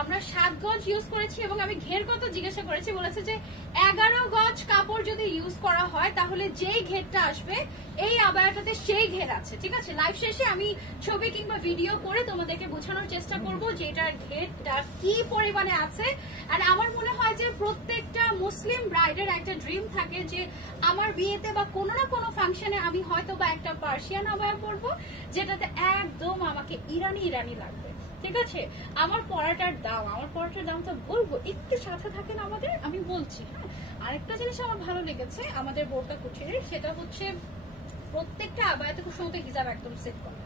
আমরা 7 গজ ইউজ করেছি এবং আমি ঘের কত জিজ্ঞাসা করেছি, বলেছে যে 11 গজ কাপড় যদি ইউজ করা হয় তাহলে যেই ঘেরটা আসবে এই আবায়াটাতে সেই ঘের আছে। ঠিক আছে, লাইভ শেষে আমি ছবি কিংবা ভিডিও করে তোমাদেরকে বোঝানোর চেষ্টা করব যে এটার ঘেরটা কি পরিমাণে আছে। আর আমার মনে হয় যে প্রত্যেকটা মুসলিম ব্রাইডের একটা ড্রিম থাকে যে আমার বিয়েতে বা কোনো না কোনো ফাংশনে আমি হয়তো বা একটা পার্সিয়ান আবায়া পরবো যেটাতে একদম আমাকে ইরানি ইরানি লাগবে। ঠিক আছে, আমার পরাটার দাম তো বলবো, একটু সাথে থাকেন আমাদের, আমি বলছি। হ্যাঁ, আরেকটা জিনিস আমার ভালো লেগেছে আমাদের বোরকা কুটিরের, সেটা হচ্ছে প্রত্যেকটা আবায়াতে খুব সুন্দর হিজাব একদম সেট করা,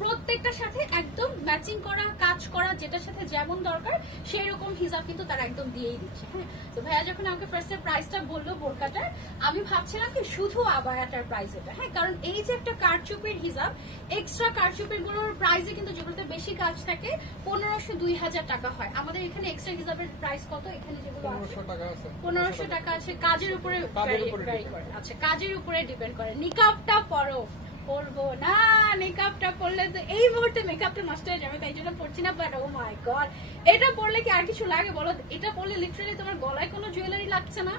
প্রত্যেকটার সাথে একদম ম্যাচিং করা, কাজ করা, যেটার সাথে যেমন দরকার সেই রকম হিসাব কিন্তু তারা একদম দিয়েই দিচ্ছে। হ্যাঁ, তো ভাইয়া যখন আমাকে ফার্স্টে প্রাইসটা বললো বোরকাটার, আমি ভাবছিলাম কি শুধু আবায়াটার প্রাইস এটা। হ্যাঁ, কারণ এই যে একটা কারচুপির হিসাব, এক্সট্রা কারচুপির গুলোর প্রাইসে কিন্তু যেগুলোতে বেশি কাজ থাকে 1500-2000 টাকা হয়। আমাদের এখানে এক্সট্রা হিসাবের প্রাইস কত? এখানে যেগুলো 1500 টাকা আছে, কাজের উপরে ভ্যারি করে। আচ্ছা, কাজের উপরে ডিপেন্ড করে। নিকাবটা পরবো না, মেকআপটা পরলে তো এই মুহূর্তে মেকআপটা নষ্ট হয়ে যাবে, তাই জন্য পরছি না। বাট ও মাই গড, এটা পরলে কি আর কিছু লাগে বলো? এটা পরলে লিটারালি তোমার গলায় কোনো জুয়েলারি লাগছে না,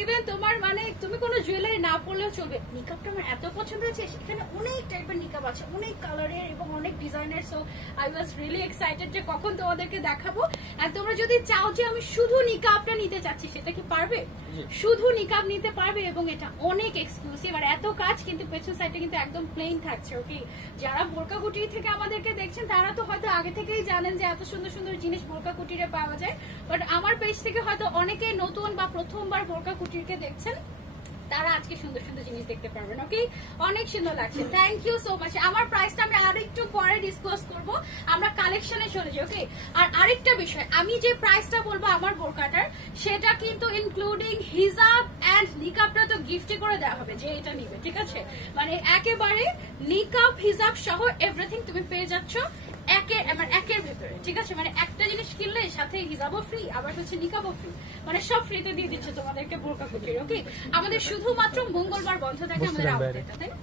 ইভেন তোমার মানে তুমি কোনো জুয়েলারি না পরলেও চলবে। নিকাবটা আমার এত পছন্দ হয়েছে, সেখানে অনেক টাইপের নিকাব আছে, অনেক কালারের এবং অনেক ডিজাইনের। So I was really excited যে কখন তোমাদেরকে দেখাবো। আর তোমরা যদি চাও যে আমি শুধু নিকাবটা নিতে চাচ্ছি, সেটা কি পারবে? শুধু নিকাব নিতে পারবে এবং এটা অনেক এক্সক্লুসিভ। আর এত কাজ কিন্তু পেছন সাইডে কিন্তু একদম প্লেন থাকছে। ওকে, যারা বোরকা কুটির থেকে আমাদেরকে দেখছেন তারা তো হয়তো আগে থেকেই জানেন যে এত সুন্দর সুন্দর জিনিস বোরকা কুটিরে পাওয়া যায়। বাট আমার পেজ থেকে হয়তো অনেকে নতুন বা প্রথমবার বোরকা কুটিরকে দেখছেন, তারা আজকে সুন্দর সুন্দর জিনিস দেখতে পারবেন। ওকে, অনেক সুন্দর লাগছে, থ্যাংক ইউ সো মাচ। আমার প্রাইসটা আমি আর একটু পরে ডিসকাস করব, আমরা কালেকশনে চলে যাই। ওকে, আর আরেকটা বিষয়, আমি যে প্রাইসটা বলবো আমার বোরকাটার, সেটা কিন্তু ইনক্লুডিং হিজাব এন্ড নিকাবটা তো গিফটে করে দেওয়া হবে যে এটা নিবে। ঠিক আছে, মানে একেবারে নিকাব হিজাব সহ এভরিথিং তুমি পেয়ে যাচ্ছ একের ভেতরে। ঠিক আছে, মানে একটা জিনিস কিনলে সাথে হিজাবও ফ্রি, আবার হচ্ছে নিকাবও ফ্রি, মানে সব ফ্রিতে দিয়ে দিচ্ছে তোমাদেরকে বোরকা কুটির। ওকে, আমাদের শুধুমাত্র মঙ্গলবার বন্ধ থাকে আমাদের আউটলেটটা, তাই না?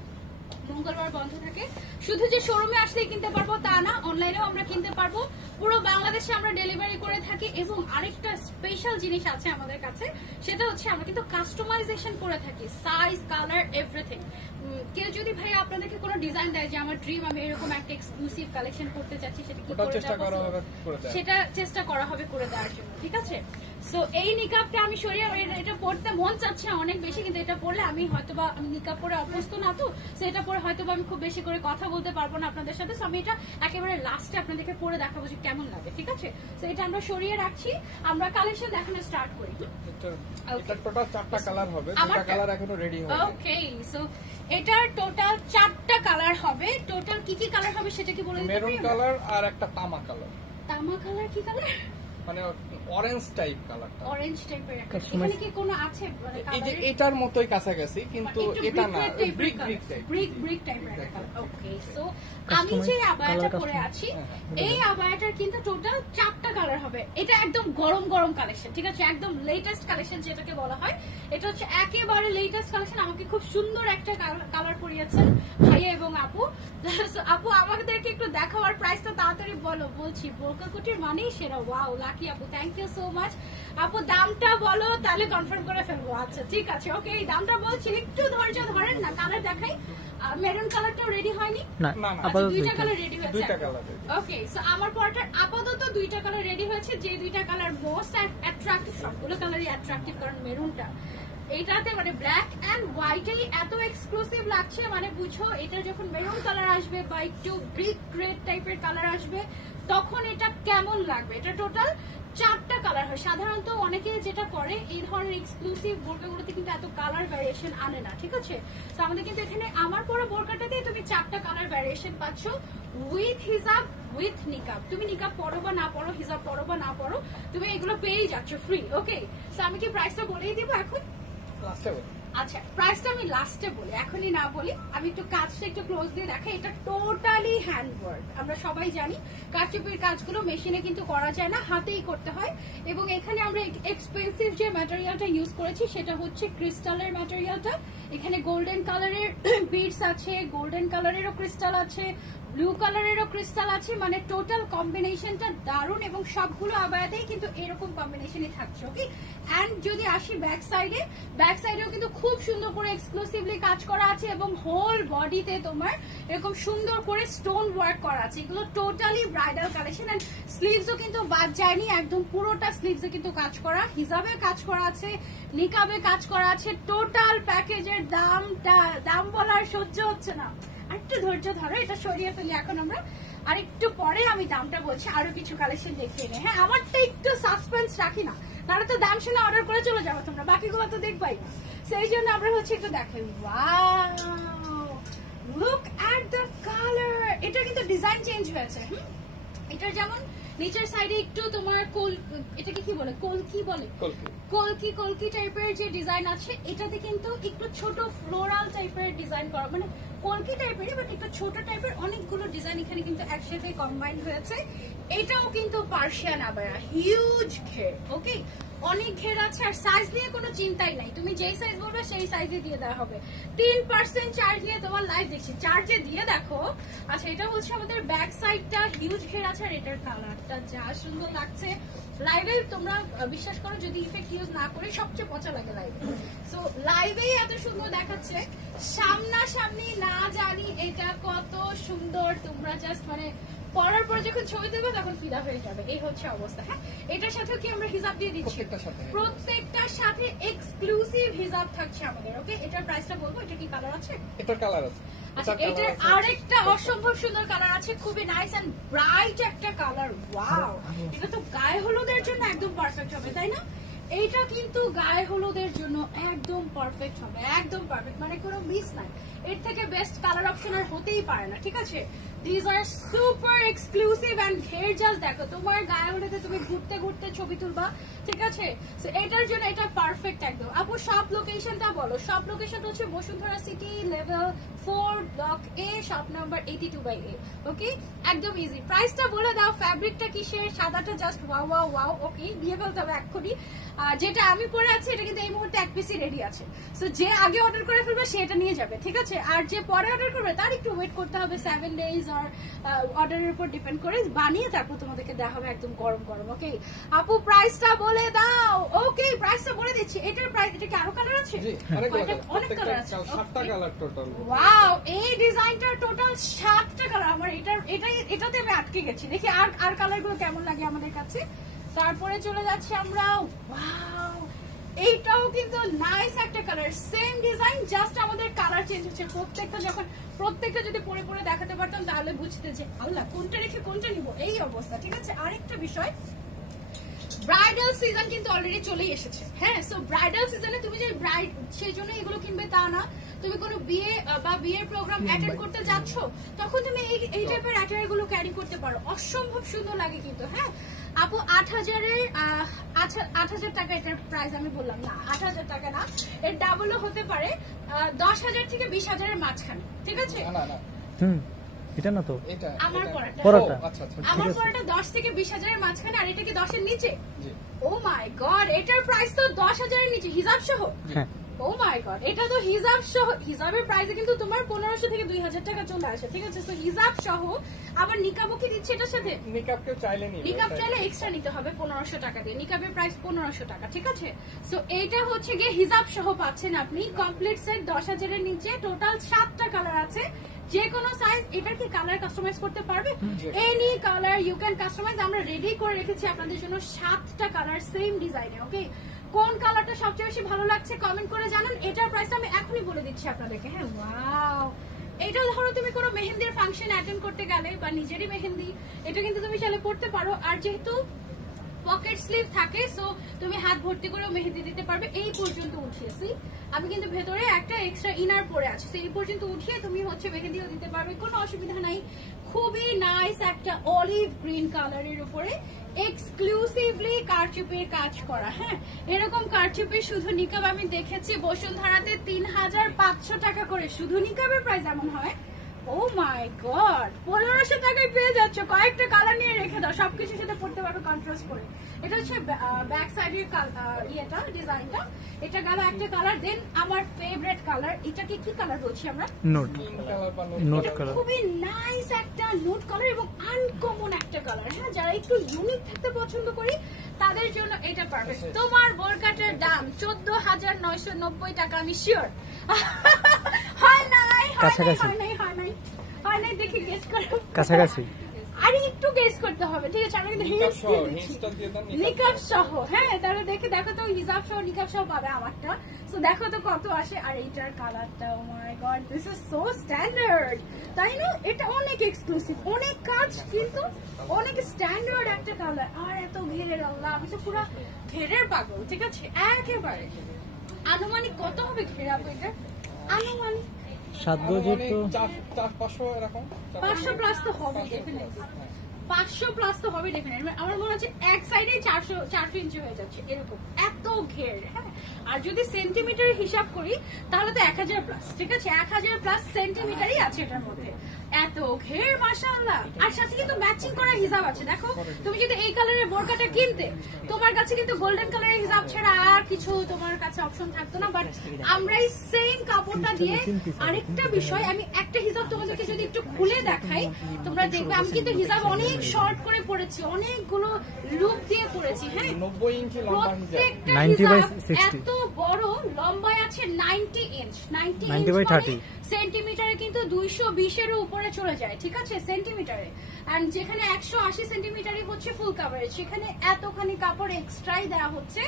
মঙ্গলবার বন্ধ থাকে। শুধু যে শোরুমে আসলেই কিনতে পারবো তা না, অনলাইনেও আমরা কিনতে পারবো, পুরো বাংলাদেশে আমরা ডেলিভারি করে থাকি। এবং আরেকটা স্পেশাল জিনিস আছে আমাদের কাছে, সেটা হচ্ছে আমরা কিন্তু কাস্টমাইজেশন করে থাকি, সাইজ, কালার, এভরিথিং। কেউ যদি ভাই আপনাদেরকে কোনো ডিজাইন দেয় যে আমার ড্রিম আমি এরকম একটা এক্সক্লুসিভ কালেকশন করতে চাচ্ছি, সেটা কি সেটা চেষ্টা করা হবে করে দেওয়ার জন্য। ঠিক আছে, সো এই নিকাবটা আমি সরিয়ে, এটা পড়তে মন চাচ্ছে অনেক বেশি, কিন্তু এটা পড়লে আমি হয়তোবা, আমি নিকাব পরে অভ্যস্ত না, তো সেটা পরে হয়তোবা আমি খুব বেশি করে কথা বলতে পারবো না আপনাদের সাথে। সো আমি এটা একেবারে লাস্টে আপনাদেরকে পরে দেখাবো যে কেমন লাগে। ঠিক আছে, সো এটা আমরা সরিয়ে রাখছি, আমরা কালেকশন দেখানো স্টার্ট করি। এটা টোটাল 4টা কালার হবে, দুটো কালার এখনো রেডি হয়নি। ওকে, সো এটার টোটাল 4টা কালার হবে। টোটাল কি কি কালার হবে সেটা কি বলে দিতে পারি? মেরুন কালার আর একটা তামা কালার। তামা কালার কি কালার? মানে অরেঞ্জ টাইপ কালারটা, অরেঞ্জ টাইপের একটা। এখানে কি কোনো আছে মানে এই যে এটার মতোই কাছাকাছি, কিন্তু এটা না, ব্রিক টাইপের একটা। ওকে, সো আমি যে আবায়াটা পরে আছি, এই আবায়াটার কিন্তু টোটাল 4টা কালার হবে। এটা একদম গরম গরম কালেকশন। ঠিক আছে, একদম লেটেস্ট কালেকশন যেটাকে বলা হয়, এটা হচ্ছে একেবারে লেটেস্ট কালেকশন। আমাকে খুব সুন্দর একটা কালার পরিয়েছেন ভাইয়া এবং আপু। আপু আমাদেরকে একটু দেখাও, আর প্রাইসটা তাড়াতাড়ি বলো। বলছি বোরকা কুটির মানেই সেরা। ওয়াও, লাকি আপু, থ্যাংক ইউ সো মাচ। আপু দামটা বলো, তাহলে কনফার্ম করে ফেলবো। আচ্ছা ঠিক আছে, ওকে, এই দামটা বলছি, একটু ধৈর্য ধরেন না, কালার দেখাই। মেরুন কালারটাও রেডি হয়নি না, দুইটা কালার রেডি হয়েছে। ওকে, সো আমার পরটার আপাতত 2টা কালার রেডি হয়েছে, যে 2টা কালার মোস্ট অ্যাট্রাকটিভ। সবগুলো কালারই অ্যাট্রাকটিভ, কারণ মেরুনটা এইটাতে মানে ব্ল্যাক এন্ড হোয়াইটেই এত এক্সক্লুসিভ লাগছে। মানে বুঝো, এটা যখন মেরুন কালার আসবে বা একটু ব্রিক গ্রে টাইপের কালার আসবে, তখন এটা কেমন লাগবে। এটা টোটাল 4টা কালার হয়। সাধারণত অনেকে যেটা করে, এই ধরনের এক্সক্লুসিভ বোরকাগুলোতে কিন্তু এত কালার ভ্যারিয়েশন আনে না। ঠিক আছে, তো আমাদের কিন্তু এখানে আমার পরা বোরকাটাতে তুমি 4টা কালার ভ্যারিয়েশন পাচ্ছ, উইথ হিজাব, উইথ নিকাব। তুমি নিকাব পরো বা না পরো, হিজাব পরো বা না পরো, তুমি এগুলো পেয়েই যাচ্ছ ফ্রি। ওকে, তো আমি কি প্রাইসটা বলেই দিব এখন? আচ্ছা, প্রাইসটা আমি লাস্টে বলি, এখনই না বলি। আমি একটু কাজটা একটু ক্লোজ দিয়ে দেখাই। এটা টোটালি হ্যান্ডওয়ার্ক। আমরা সবাই জানি কারচুপির কাজগুলো মেশিনে কিন্তু করা যায় না, হাতেই করতে হয়। এবং এখানে আমরা এক্সপেন্সিভ যে ম্যাটেরিয়ালটা ইউজ করেছি সেটা হচ্ছে ক্রিস্টালের ম্যাটেরিয়ালটা। এখানে গোল্ডেন কালারের বিডস আছে, গোল্ডেন কালারেরও ক্রিস্টাল আছে, ব্লু কালারেরও ক্রিস্টাল আছে, মানে টোটাল কম্বিনেশনটা দারুণ এবং সবগুলো আবায়াতেই কিন্তু এরকম কম্বিনেশনই থাকছে। ওকে, অ্যান্ড যদি আসি ব্যাক সাইডেও কিন্তু খুব সুন্দর করে এক্সক্লুসিভলি কাজ করা আছে এবং হোল বডিতে তোমার এরকম সুন্দর করে স্টোন ওয়ার্ক করা আছে। এগুলো টোটালি ব্রাইডাল কালেকশন অ্যান্ড স্লিভসও কিন্তু বাদ যায়নি, একদম পুরোটা স্লিভসে কিন্তু কাজ করা, হিজাবে কাজ করা আছে, নিকাবে কাজ করা আছে। টোটাল প্যাকেজের দাম বলার সহ্য হচ্ছে না, একটু ধৈর্য ধরো, এটা সরিয়ে ফেলি এখন আমরা, আর একটু পরে আমি দামটা বলছি, আরো কিছু কালেকশন দেখিয়ে নে। হ্যাঁ, আমারটা একটু সাসপেন্স রাখি না, তাহলে তো দাম শুনে অর্ডার করে চলে যাবো, তোমরা বাকিগুলো তো দেখবাই না, সেই জন্য আমরা হচ্ছে একটু দেখাই। Wow, look at the colour. এটা কিন্তু ডিজাইন চেঞ্জ হয়েছে। এটার যেমন নিচের সাইডে একটু তোমার এটাকে কি বলে, কলকি বলে, কলকি টাইপের যে ডিজাইন আছে, এটাতে কিন্তু একটু ছোট ফ্লোরাল টাইপের ডিজাইন করা, মানে কলকি টাইপেরই বাট একটু ছোট টাইপের অনেকগুলো ডিজাইন এখানে কিন্তু একসাথে কম্বাইন হয়েছে। এটাও কিন্তু পার্সিয়ান আবায়া, হিউজ ঘের। ওকে, অনেক ঘের আছে আর সাইজ নিয়ে কোনো চিন্তাই নাই, তুমি যেই সাইজ বলবে সেই সাইজে দিয়ে দেওয়া হবে। 3% চার্জ নিয়ে তোমার লাইভ দেখছি, চার্জে দিয়ে দেখো। আচ্ছা, এটা হচ্ছে আমাদের ব্যাক সাইডটা, হিউজ ঘের আছে আর এটার কালারটা যা সুন্দর লাগছে। লাইভে তোমরা বিশ্বাস করো, যদি ইফেক্ট ইউজ না করে সবচেয়ে পচা লাগে লাইভে। সো লাইভেই এত সুন্দর দেখাচ্ছে, সামনাসামনি না জানি এটা কত সুন্দর। তোমরা জাস্ট মানে পরার পরে যখন ছবি দেবে তখন ফিদা হয়ে যাবে, এই হচ্ছে অবস্থা। হ্যাঁ, এটার সাথে কি আমরা হিজাব দিয়ে দিচ্ছি, প্রত্যেকটার সাথে এক্সক্লুসিভ হিজাব থাকছে আমাদের। ওকে, এটার প্রাইসটা বলবো, এটা কি কালার আছে? এটার কালার আছে। আচ্ছা, এটার আরেকটা অসম্ভব সুন্দর কালার আছে, খুবই নাইস এন্ড ব্রাইট একটা কালার। ওয়াও, এটা তো গায়ে হলুদের জন্য একদম পারফেক্ট হবে, তাই না? এইটা কিন্তু গায়ে হলুদের জন্য একদম পারফেক্ট হবে, একদম পারফেক্ট, মানে কোনো মিস নাই। এর থেকে বেস্ট কালার অপশন আর হতেই পারে না, ঠিক আছে? These are super exclusive and ঘের জাস্ট দেখো, তোমার গায়ে হলুদে তুমি ঘুরতে ঘুরতে ছবি তুলবা, ঠিক আছে? সো এটার জন্য এটা পারফেক্ট একদম। আপু শপ লোকেশনটা বলো। শপ লোকেশনটা হচ্ছে বসুন্ধরা সিটি, লেভেল 4, ব্লক এ, শপ নাম্বার 82/A। ওকে, একদম ইজি। প্রাইসটা বলে দাও, ফ্যাব্রিকটা কিসের? সাদাটা জাস্ট ওয়াও ওয়াও ওয়াও। ওকে, দিয়ে ফেলতে হবে এক্ষুনি। যেটা আমি পরে আছি এটা কিন্তু এই মুহূর্তে 1 পিসই রেডি আছে, সো যে আগে অর্ডার করে ফেলবে সেটা নিয়ে যাবে, ঠিক আছে? আর যে পরে অর্ডার করবে তার একটু ওয়েট করতে হবে, 7 days আর অর্ডারের উপর ডিপেন্ড করে বানিয়ে তারপর তোমাদেরকে দেওয়া হবে একদম গরম গরম। ওকে আপু, প্রাইসটা বলে দাও। ওকে, প্রাইসটা বলে দিচ্ছি। এটার প্রাইস, এটা কি আরো কালার আছে? অনেক কালার আছে, 7টা কালার টোটাল। ওয়াও, এই ডিজাইনটার টোটাল 7টা কালার। আমার এটাতে আমি আটকে গেছি, দেখি আর কালারগুলো কেমন লাগে আমাদের কাছে। তারপরে চলে যাচ্ছি আমরা। ওয়াও, এইটাও কিন্তু নাইস একটা কালার, সেম ডিজাইন, জাস্ট আমাদের কালার চেঞ্জ হচ্ছে। প্রত্যেকটা যদি পরে পরে দেখাতে পারতাম তাহলে বুঝতে যে আল্লাহ কোনটা রেখে কোনটা নিব, এই অবস্থা, ঠিক আছে? আরেকটা বিষয়, ব্রাইডাল সিজন কিন্তু অলরেডি চলেই এসেছে। হ্যাঁ, সো ব্রাইডাল সিজনে তুমি যে ব্রাইড সেই জন্য এগুলো কিনবে তা না, তুমি কোনো বিয়ে বা বিয়ের প্রোগ্রাম অ্যাটেন্ড করতে যাচ্ছ তখন তুমি এই টাইপের অ্যাটায়ার গুলো ক্যারি করতে পারো, অসম্ভব সুন্দর লাগে কিন্তু। হ্যাঁ আপু, 8,000 টাকা এটার প্রাইস আমি বললাম না, 8,000 টাকা না, এর ডাবলও হতে পারে, 10,000 থেকে 20,000-এর মাঝখানে, ঠিক আছে? এটা না তো, আমার পরাটা, আমার পরাটা 10 থেকে 20,000-এর মাঝখানে, আর এটা কি 10-এর নিচে? ও মাই গড, এটার প্রাইস তো 10,000-এর নিচে হিজাব সহ। ও মাই গড, এটা তো হিজাব সহ, হিজাবের প্রাইসে কিন্তু তোমার 1500 থেকে 2,000 টাকা চলে আসে, ঠিক আছে? তো হিজাব সহ, আবার নিকাবও কি দিচ্ছে এটার সাথে? নিকাব চাইলে এক্সট্রা নিতে হবে 1500 টাকা দিয়ে, নিকাবের প্রাইস 1500 টাকা, ঠিক আছে? সো এইটা হচ্ছে গিয়ে হিজাব সহ পাচ্ছেন আপনি কমপ্লিট সেট 10,000-এর নিচে। টোটাল 7টা কালার আছে, যে কোনো সাইজ। এটার কি কালার কাস্টমাইজ করতে পারবে? Any colour you can customise. আমরা রেডি করে রেখেছি আপনাদের জন্য 7টা কালার সেম ডিজাইনে। ওকে, কোন কালারটা সবচেয়ে বেশি ভালো লাগছে কমেন্ট করে জানান। এটার প্রাইসটা আমি এখনই বলে দিচ্ছি আপনাদেরকে। হ্যাঁ, ওয়াও, এটা ধরো তুমি কোনো মেহেন্দির ফাংশন অ্যাটেন্ড করতে গেলে বা নিজেরই মেহেন্দি, এটা কিন্তু তুমি চাইলে পড়তে পারো। আর যেহেতু পকেট স্লিভ থাকে, সো তুমি হাত ভর্তি করেও মেহেন্দি দিতে পারবে। এই পর্যন্ত উঠিয়েছি আমি, কিন্তু ভেতরে একটা এক্সট্রা ইনার পরে আছে, সেই পর্যন্ত উঠিয়ে তুমি হচ্ছে মেহেন্দিও দিতে পারবে, কোনো অসুবিধা নাই। খুবই নাইস একটা অলিভ গ্রিন কালারের উপরে এক্সক্লুসিভলি কারচুপির কাজ করা। হ্যাঁ, এরকম কারচুপি শুধু নিকাব আমি দেখেছি বসুন্ধরাতে 3,500 টাকা করে, শুধু নিকাবের প্রাইস এমন হয়। ও মাই গড, 1500 টাকায় পেয়ে যাচ্ছ। কয়েকটা কালার নিয়ে রেখে দাও, সবকিছুর সাথে পড়তে পারবে কন্ট্রাস্ট করে। এটা হচ্ছে ব্যাক সাইডের ইয়েটা, ডিজাইনটা। এটা গেল একটা কালার। দেন আমার ফেভারিট কালার, এটাকে কি কালার বলছি আমরা? নোট নোট কালার, খুবই নাইস একটা নোট কালার এবং আনকমন একটা কালার। হ্যাঁ, যারা একটু ইউনিক থাকতে পছন্দ করি তাদের জন্য এটা পারফেক্ট। তোমার বোরকাটার দাম 14,990 টাকা, আমি শিওর। হয় নাই, কাছাকাছি। হয় নাই, দেখি গেস করো। কাছাকাছি। আরে একটু গেস করতে হবে, ঠিক আছে? আমি কিন্তু হিন্টস দিয়ে দিচ্ছি, নিকাব সহ। হ্যাঁ, তাহলে দেখো তো, হিজাব সহ নিকাব সহ পাবে আমারটা। সো দেখো তো কত আসে। আর এইটার কালারটা, oh my God, this is so standard, তাই না? এটা অনেক এক্সক্লুসিভ, অনেক কাজ, কিন্তু অনেক স্ট্যান্ডার্ড একটা কালার। আর এত ঘেরের, আল্লাহ, আমি তো পুরো ঘেরের পাগল, ঠিক আছে? একেবারে আনুমানিক কত হবে ঘের আপু এটা? আনুমানিক 7 গজের তো 500 এরকম, 500 প্লাস তো হবে ডেফিনেটলি, 500 প্লাস তো হবে ডেফিনেটলি। আমার মনে হচ্ছে এক সাইডে 400 ইঞ্চি হয়ে যাচ্ছে এরকম, এত ঘের। হ্যাঁ, আর যদি সেন্টিমিটার হিসাব করি তাহলে তো 1000 প্লাস, ঠিক আছে? 1000 প্লাস সেন্টিমিটারই আছে এটার মধ্যে। এত ঘের, মাশাআল্লাহ। আর সাথে কিন্তু ম্যাচিং করা হিজাব আছে। দেখো, তুমি যদি এই কালারের বোরকাটা কিনতে, তোমার কাছে কিন্তু গোল্ডেন কালারের হিজাব ছাড়া আর কিছু তোমার কাছে অপশন থাকতো না। বাট আমরা এই সেম কাপড়টা দিয়ে, আরেকটা বিষয়, আমি একটা হিজাব তোমাদেরকে যদি একটু খুলে দেখাই, তোমরা দেখবে আমি কিন্তু হিজাব অনেক শর্ট করে পরেছি, অনেকগুলো লুপ দিয়ে পরেছি। হ্যাঁ, 90 ইঞ্চি লম্বা হিজাব, প্রত্যেকটা 90 by হিজাব 60 এত বড়, লম্বায় আছে 90 ইঞ্চ। 90 by 30 সেন্টিমিটারে কিন্তু 220 এর উপরে চলে যায়, ঠিক আছে? সেন্টিমিটারে। এন্ড যেখানে 180 সেন্টিমিটারই হচ্ছে ফুল কাভারেজ, সেখানে এতখানি কাপড় এক্সট্রাই দেওয়া হচ্ছে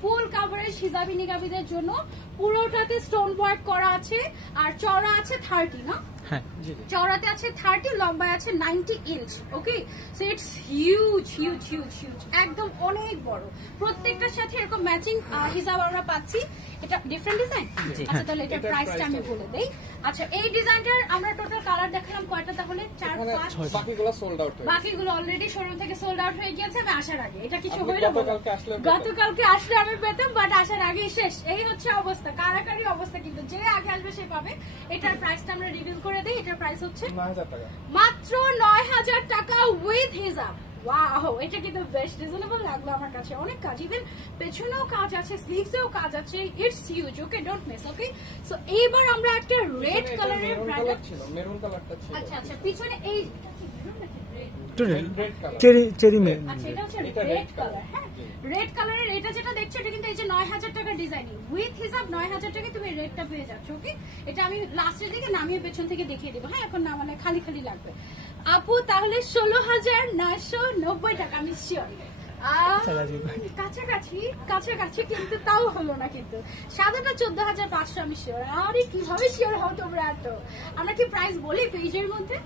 ফুল কাভারেজ হিজাবি নিকাবিদের জন্য। পুরোটাতে স্টোন ওয়ার্ক করা আছে, আর চওড়া আছে 30, না? হ্যাঁ, চওড়াতে আছে 30, লম্বায় আছে 90 inch. Okay, so it's huge huge huge huge, একদম অনেক বড়। প্রত্যেকটার সাথে এরকম ম্যাচিং হিজাব আমরা পাচ্ছি। এটা ডিফারেন্ট ডিজাইন। আচ্ছা, তাহলে এটার প্রাইসটা আমি বলে দেই। আচ্ছা, এই ডিজাইনটার আমরা টোটাল কালার দেখালাম কয়টা? তাহলে 4 5, বাকিগুলো সোল্ড আউট, বাকিগুলো অলরেডি শোরুম থেকে সোল্ড আউট হয়ে গিয়েছে। আমি আসার আগে এটা কিছু আপনি হইলো, গতকালকে আসলে আমি পেতাম, বাট আসার আগেই শেষ। এই হচ্ছে অবস্থা, কারাকারি অবস্থা। কিন্তু যে আগে আসবে সে পাবে। এটার প্রাইসটা আমরা রিভিল করে দিই। এটার প্রাইস হচ্ছে 9000 টাকা, মাত্র 9000 টাকা উইথ হিজাব। ওয়াও, এটা কিন্তু বেশ রিজনেবল লাগলো আমার কাছে। অনেক কাজ, ইভেন পেছনেও কাজ আছে, স্লিভসেও কাজ আছে। It's huge. Okay, don't miss. Okay, so এইবার আমরা একটা রেড কালারের ব্র্যান্ড ছিল, মেরুন কালারটা ছিল। আচ্ছা আচ্ছা, পিছনে এই চেরি মে। আচ্ছা, এটা হচ্ছে রেড কালার। হ্যাঁ, রেড কালারের এটা যেটা দেখছো, এটা কিন্তু এই যে 9000 টাকা ডিজাইনিং উইথ হিসাব 9000 টাকা তুমি রেডটা পেয়ে যাচ্ছ। ওকে, এটা আমি লাস্টের দিকে নামিয়ে পেছন থেকে দেখিয়ে দেবো। হ্যাঁ, এখন না মানে খালি খালি লাগবে আপু। তাহলে 16,990 টাকা, আমি শিওর কাছাকাছি কাছাকাছি, কিন্তু তাও হলো না। কিন্তু সাদাটা 14,500, আমি শিওর। আরে কিভাবে শিওর হও তোমরা এত? আমরা কি প্রাইস বলি পেজের মধ্যে?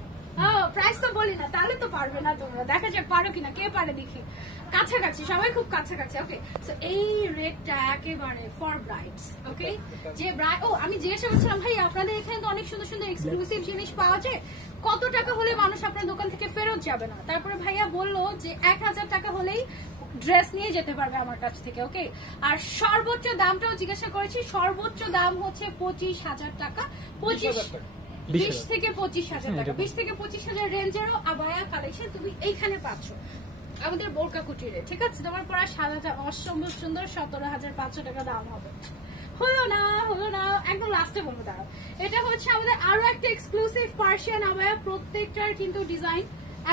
প্রাইস তো বলি না, তাহলে তো পারবে না তোমরা। দেখা যাক পারো কিনা, কে পারে দেখি। কাছাকাছি, সবাই খুব কাছাকাছি। ওকে, সো এই রেডটা একেবারে ফর ব্রাইডস। ওকে, যে ব্রাইড, ও আমি জিজ্ঞাসা করছিলাম, ভাই আপনাদের এখানে তো অনেক সুন্দর সুন্দর এক্সক্লুসিভ জিনিস পাওয়া যায়, কত টাকা হলে মানুষ আপনার দোকান থেকে ফেরত যাবে না? তারপরে ভাইয়া বললো যে 1000 টাকা হলেই ড্রেস নিয়ে যেতে পারবে আমার কাছ থেকে। ওকে, আর সর্বোচ্চ দামটাও জিজ্ঞাসা করেছি, সর্বোচ্চ দাম হচ্ছে 25,000 টাকা। 20 থেকে 25,000 টাকা, 20 থেকে 25,000 রেঞ্জেরও আবায়া কালেকশন তুমি এইখানে পাচ্ছ আমাদের বোরকা কুটিরে। ঠিক আছে, তোমার পরা সাদাটা অসম্ভব সুন্দর, 17,500 টাকা দাম হবে। হলো না, হলো না, একদম লাস্টে বলবো। দাঁড়াও, এটা হচ্ছে আমাদের আরো একটা এক্সক্লুসিভ পার্সিয়ান আবায়া। প্রত্যেকটার কিন্তু ডিজাইন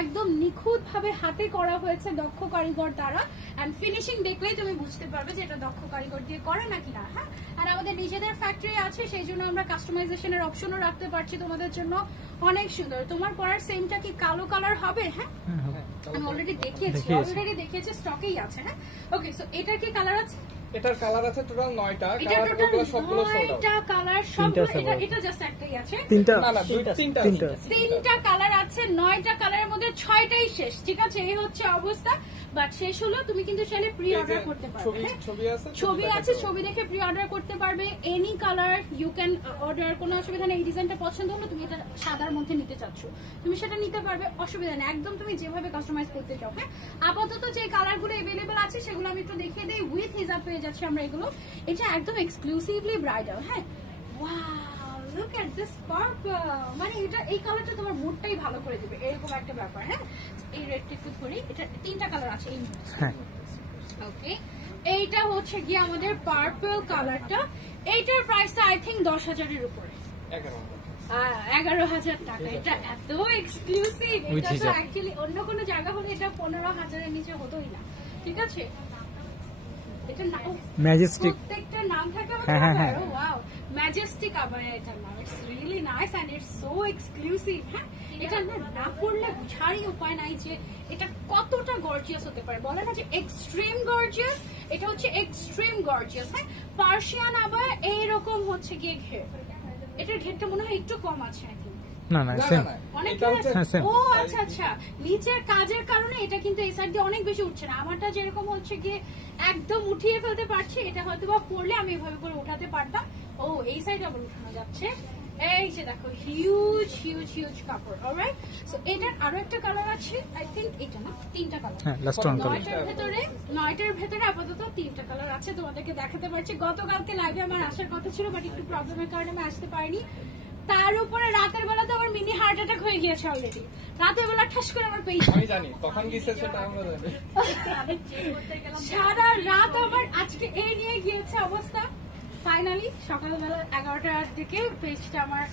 একদম নিখুঁত ভাবে হাতে করা হয়েছে দক্ষ কারিগর দ্বারা। এন্ড ফিনিশিং দেখলেই তুমি বুঝতে পারবে যে এটা দক্ষ কারিগর দিয়ে করে নাকি না। হ্যাঁ, আর আমাদের নিজেদের ফ্যাক্টরি আছে, সেই জন্য আমরা কাস্টমাইজেশনের অপশনও রাখতে পারছি তোমাদের জন্য। অনেক সুন্দর। তোমার পরার সেমটা কি কালো কালার হবে? হ্যাঁ, আমি অলরেডি দেখিয়েছি, স্টকেই আছে। হ্যাঁ, ওকে, সো এটার কি কালার আছে? এটার কালার আছে টোটাল 9টা। এটা টোটাল সবগুলো সোল্ড আউট। 9টা কালার, সবগুলো। এটা জাস্ট একটাই আছে। তিনটা কালার আছে। 9টা কালারের মধ্যে 6টাই শেষ। ঠিক আছে, এই হচ্ছে অবস্থা। বাট শেষ হলো, তুমি কিন্তু চাইলে প্রি অর্ডার করতে পারবে। ছবি আছে, ছবি দেখে প্রি অর্ডার করতে পারবে। Any colour you can order, কোনো অসুবিধা নেই। এই ডিজাইনটা পছন্দ হলো, তুমি এটা সাদার মধ্যে নিতে চাচ্ছ, তুমি সেটা নিতে পারবে, অসুবিধা নেই। একদম তুমি যেভাবে কাস্টমাইজ করতে চাও। হ্যাঁ, আপাতত যে কালারগুলো अवेलेबल আছে সেগুলো আমি একটু দেখিয়ে দিই। উইথ হিজাব পেয়ে যাচ্ছি আমরা এগুলো। এটা একদম এক্সক্লুসিভলি ব্রাইডাল। হ্যাঁ, wow, look at this purple, মানে এটা এই কালারটা তোমার মুডটাই ভালো করে দিবে, এরকম একটা ব্যাপার। হ্যাঁ, এই রেডটা একটু ধরি, এটা 3টা কালার আছে এই। হ্যাঁ ওকে, এইটা হচ্ছে গিয়ে আমাদের পার্পল কালারটা, এইটার প্রাইসটা আই থিঙ্ক 10,000-এর উপরে, 11,000 টাকা। এটা এত এক্সক্লুসিভ, এটা তো অ্যাকচুয়ালি অন্য কোনো জায়গা হলে এটা 15,000-এর নিচে হতোই না, ঠিক আছে? এটা ম্যাজেস্টিক, প্রত্যেকটা নাম থাকে। হ্যাঁ ওয়াও, ম্যাজেস্টিক আবার এটার নাম। It's really nice and it's so exclusive. হ্যাঁ, এটা না পড়লে বুঝারই উপায় নাই যে এটা কতটা গর্জিয়াস হতে পারে। বলে না যে এক্সট্রিম গর্জিয়াস, এটা হচ্ছে এক্সট্রিম গর্জিয়াস। হ্যাঁ, পার্সিয়ান আবার এইরকম হচ্ছে গিয়ে ঘের, এটার ঘেরটা মনে হয় একটু কম আছে নাকি? না না সেম, অনেকটা। ও আচ্ছা আচ্ছা, নিচের কাজের কারণে এটা কিন্তু এই সাইড দিয়ে অনেক বেশি উঠছে না। আমারটা যেরকম হচ্ছে গিয়ে একদম উঠিয়ে ফেলতে পারছি, এটা হয়তো বা পড়লে আমি এভাবে করে উঠাতে পারতাম। ও এই সাইডে আবার উঠানো যাচ্ছে। এই যে দেখো, হিউজ হিউজ হিউজ কাপড়। অলরাইট, সো এটার আরো একটা কালার আছে, আই থিঙ্ক এটা না, 3টা কালার। হ্যাঁ লাস্ট ওয়ান কালার। 9টার ভেতরে আপাতত 3টা কালার আছে, তোমাদেরকে দেখাতে পারছি। গতকালকে লাইভে আমার আসার কথা ছিল, বাট একটু প্রবলেমের কারণে আমি আসতে পারিনি। তার উপরে রাতের বেলা তো আমার মিনি হার্ট অ্যাটাক হয়ে গিয়েছে অলরেডি। রাতের বেলা ঠাস করে আমার পেয়ে আমি জানি কখন গিয়েছে সেটা আমরা জানি। সারা রাত আমার আজকে এই নিয়ে গিয়েছে অবস্থা। ফাইনালি সকালবেলা 11টার দিকে পেজটা আমার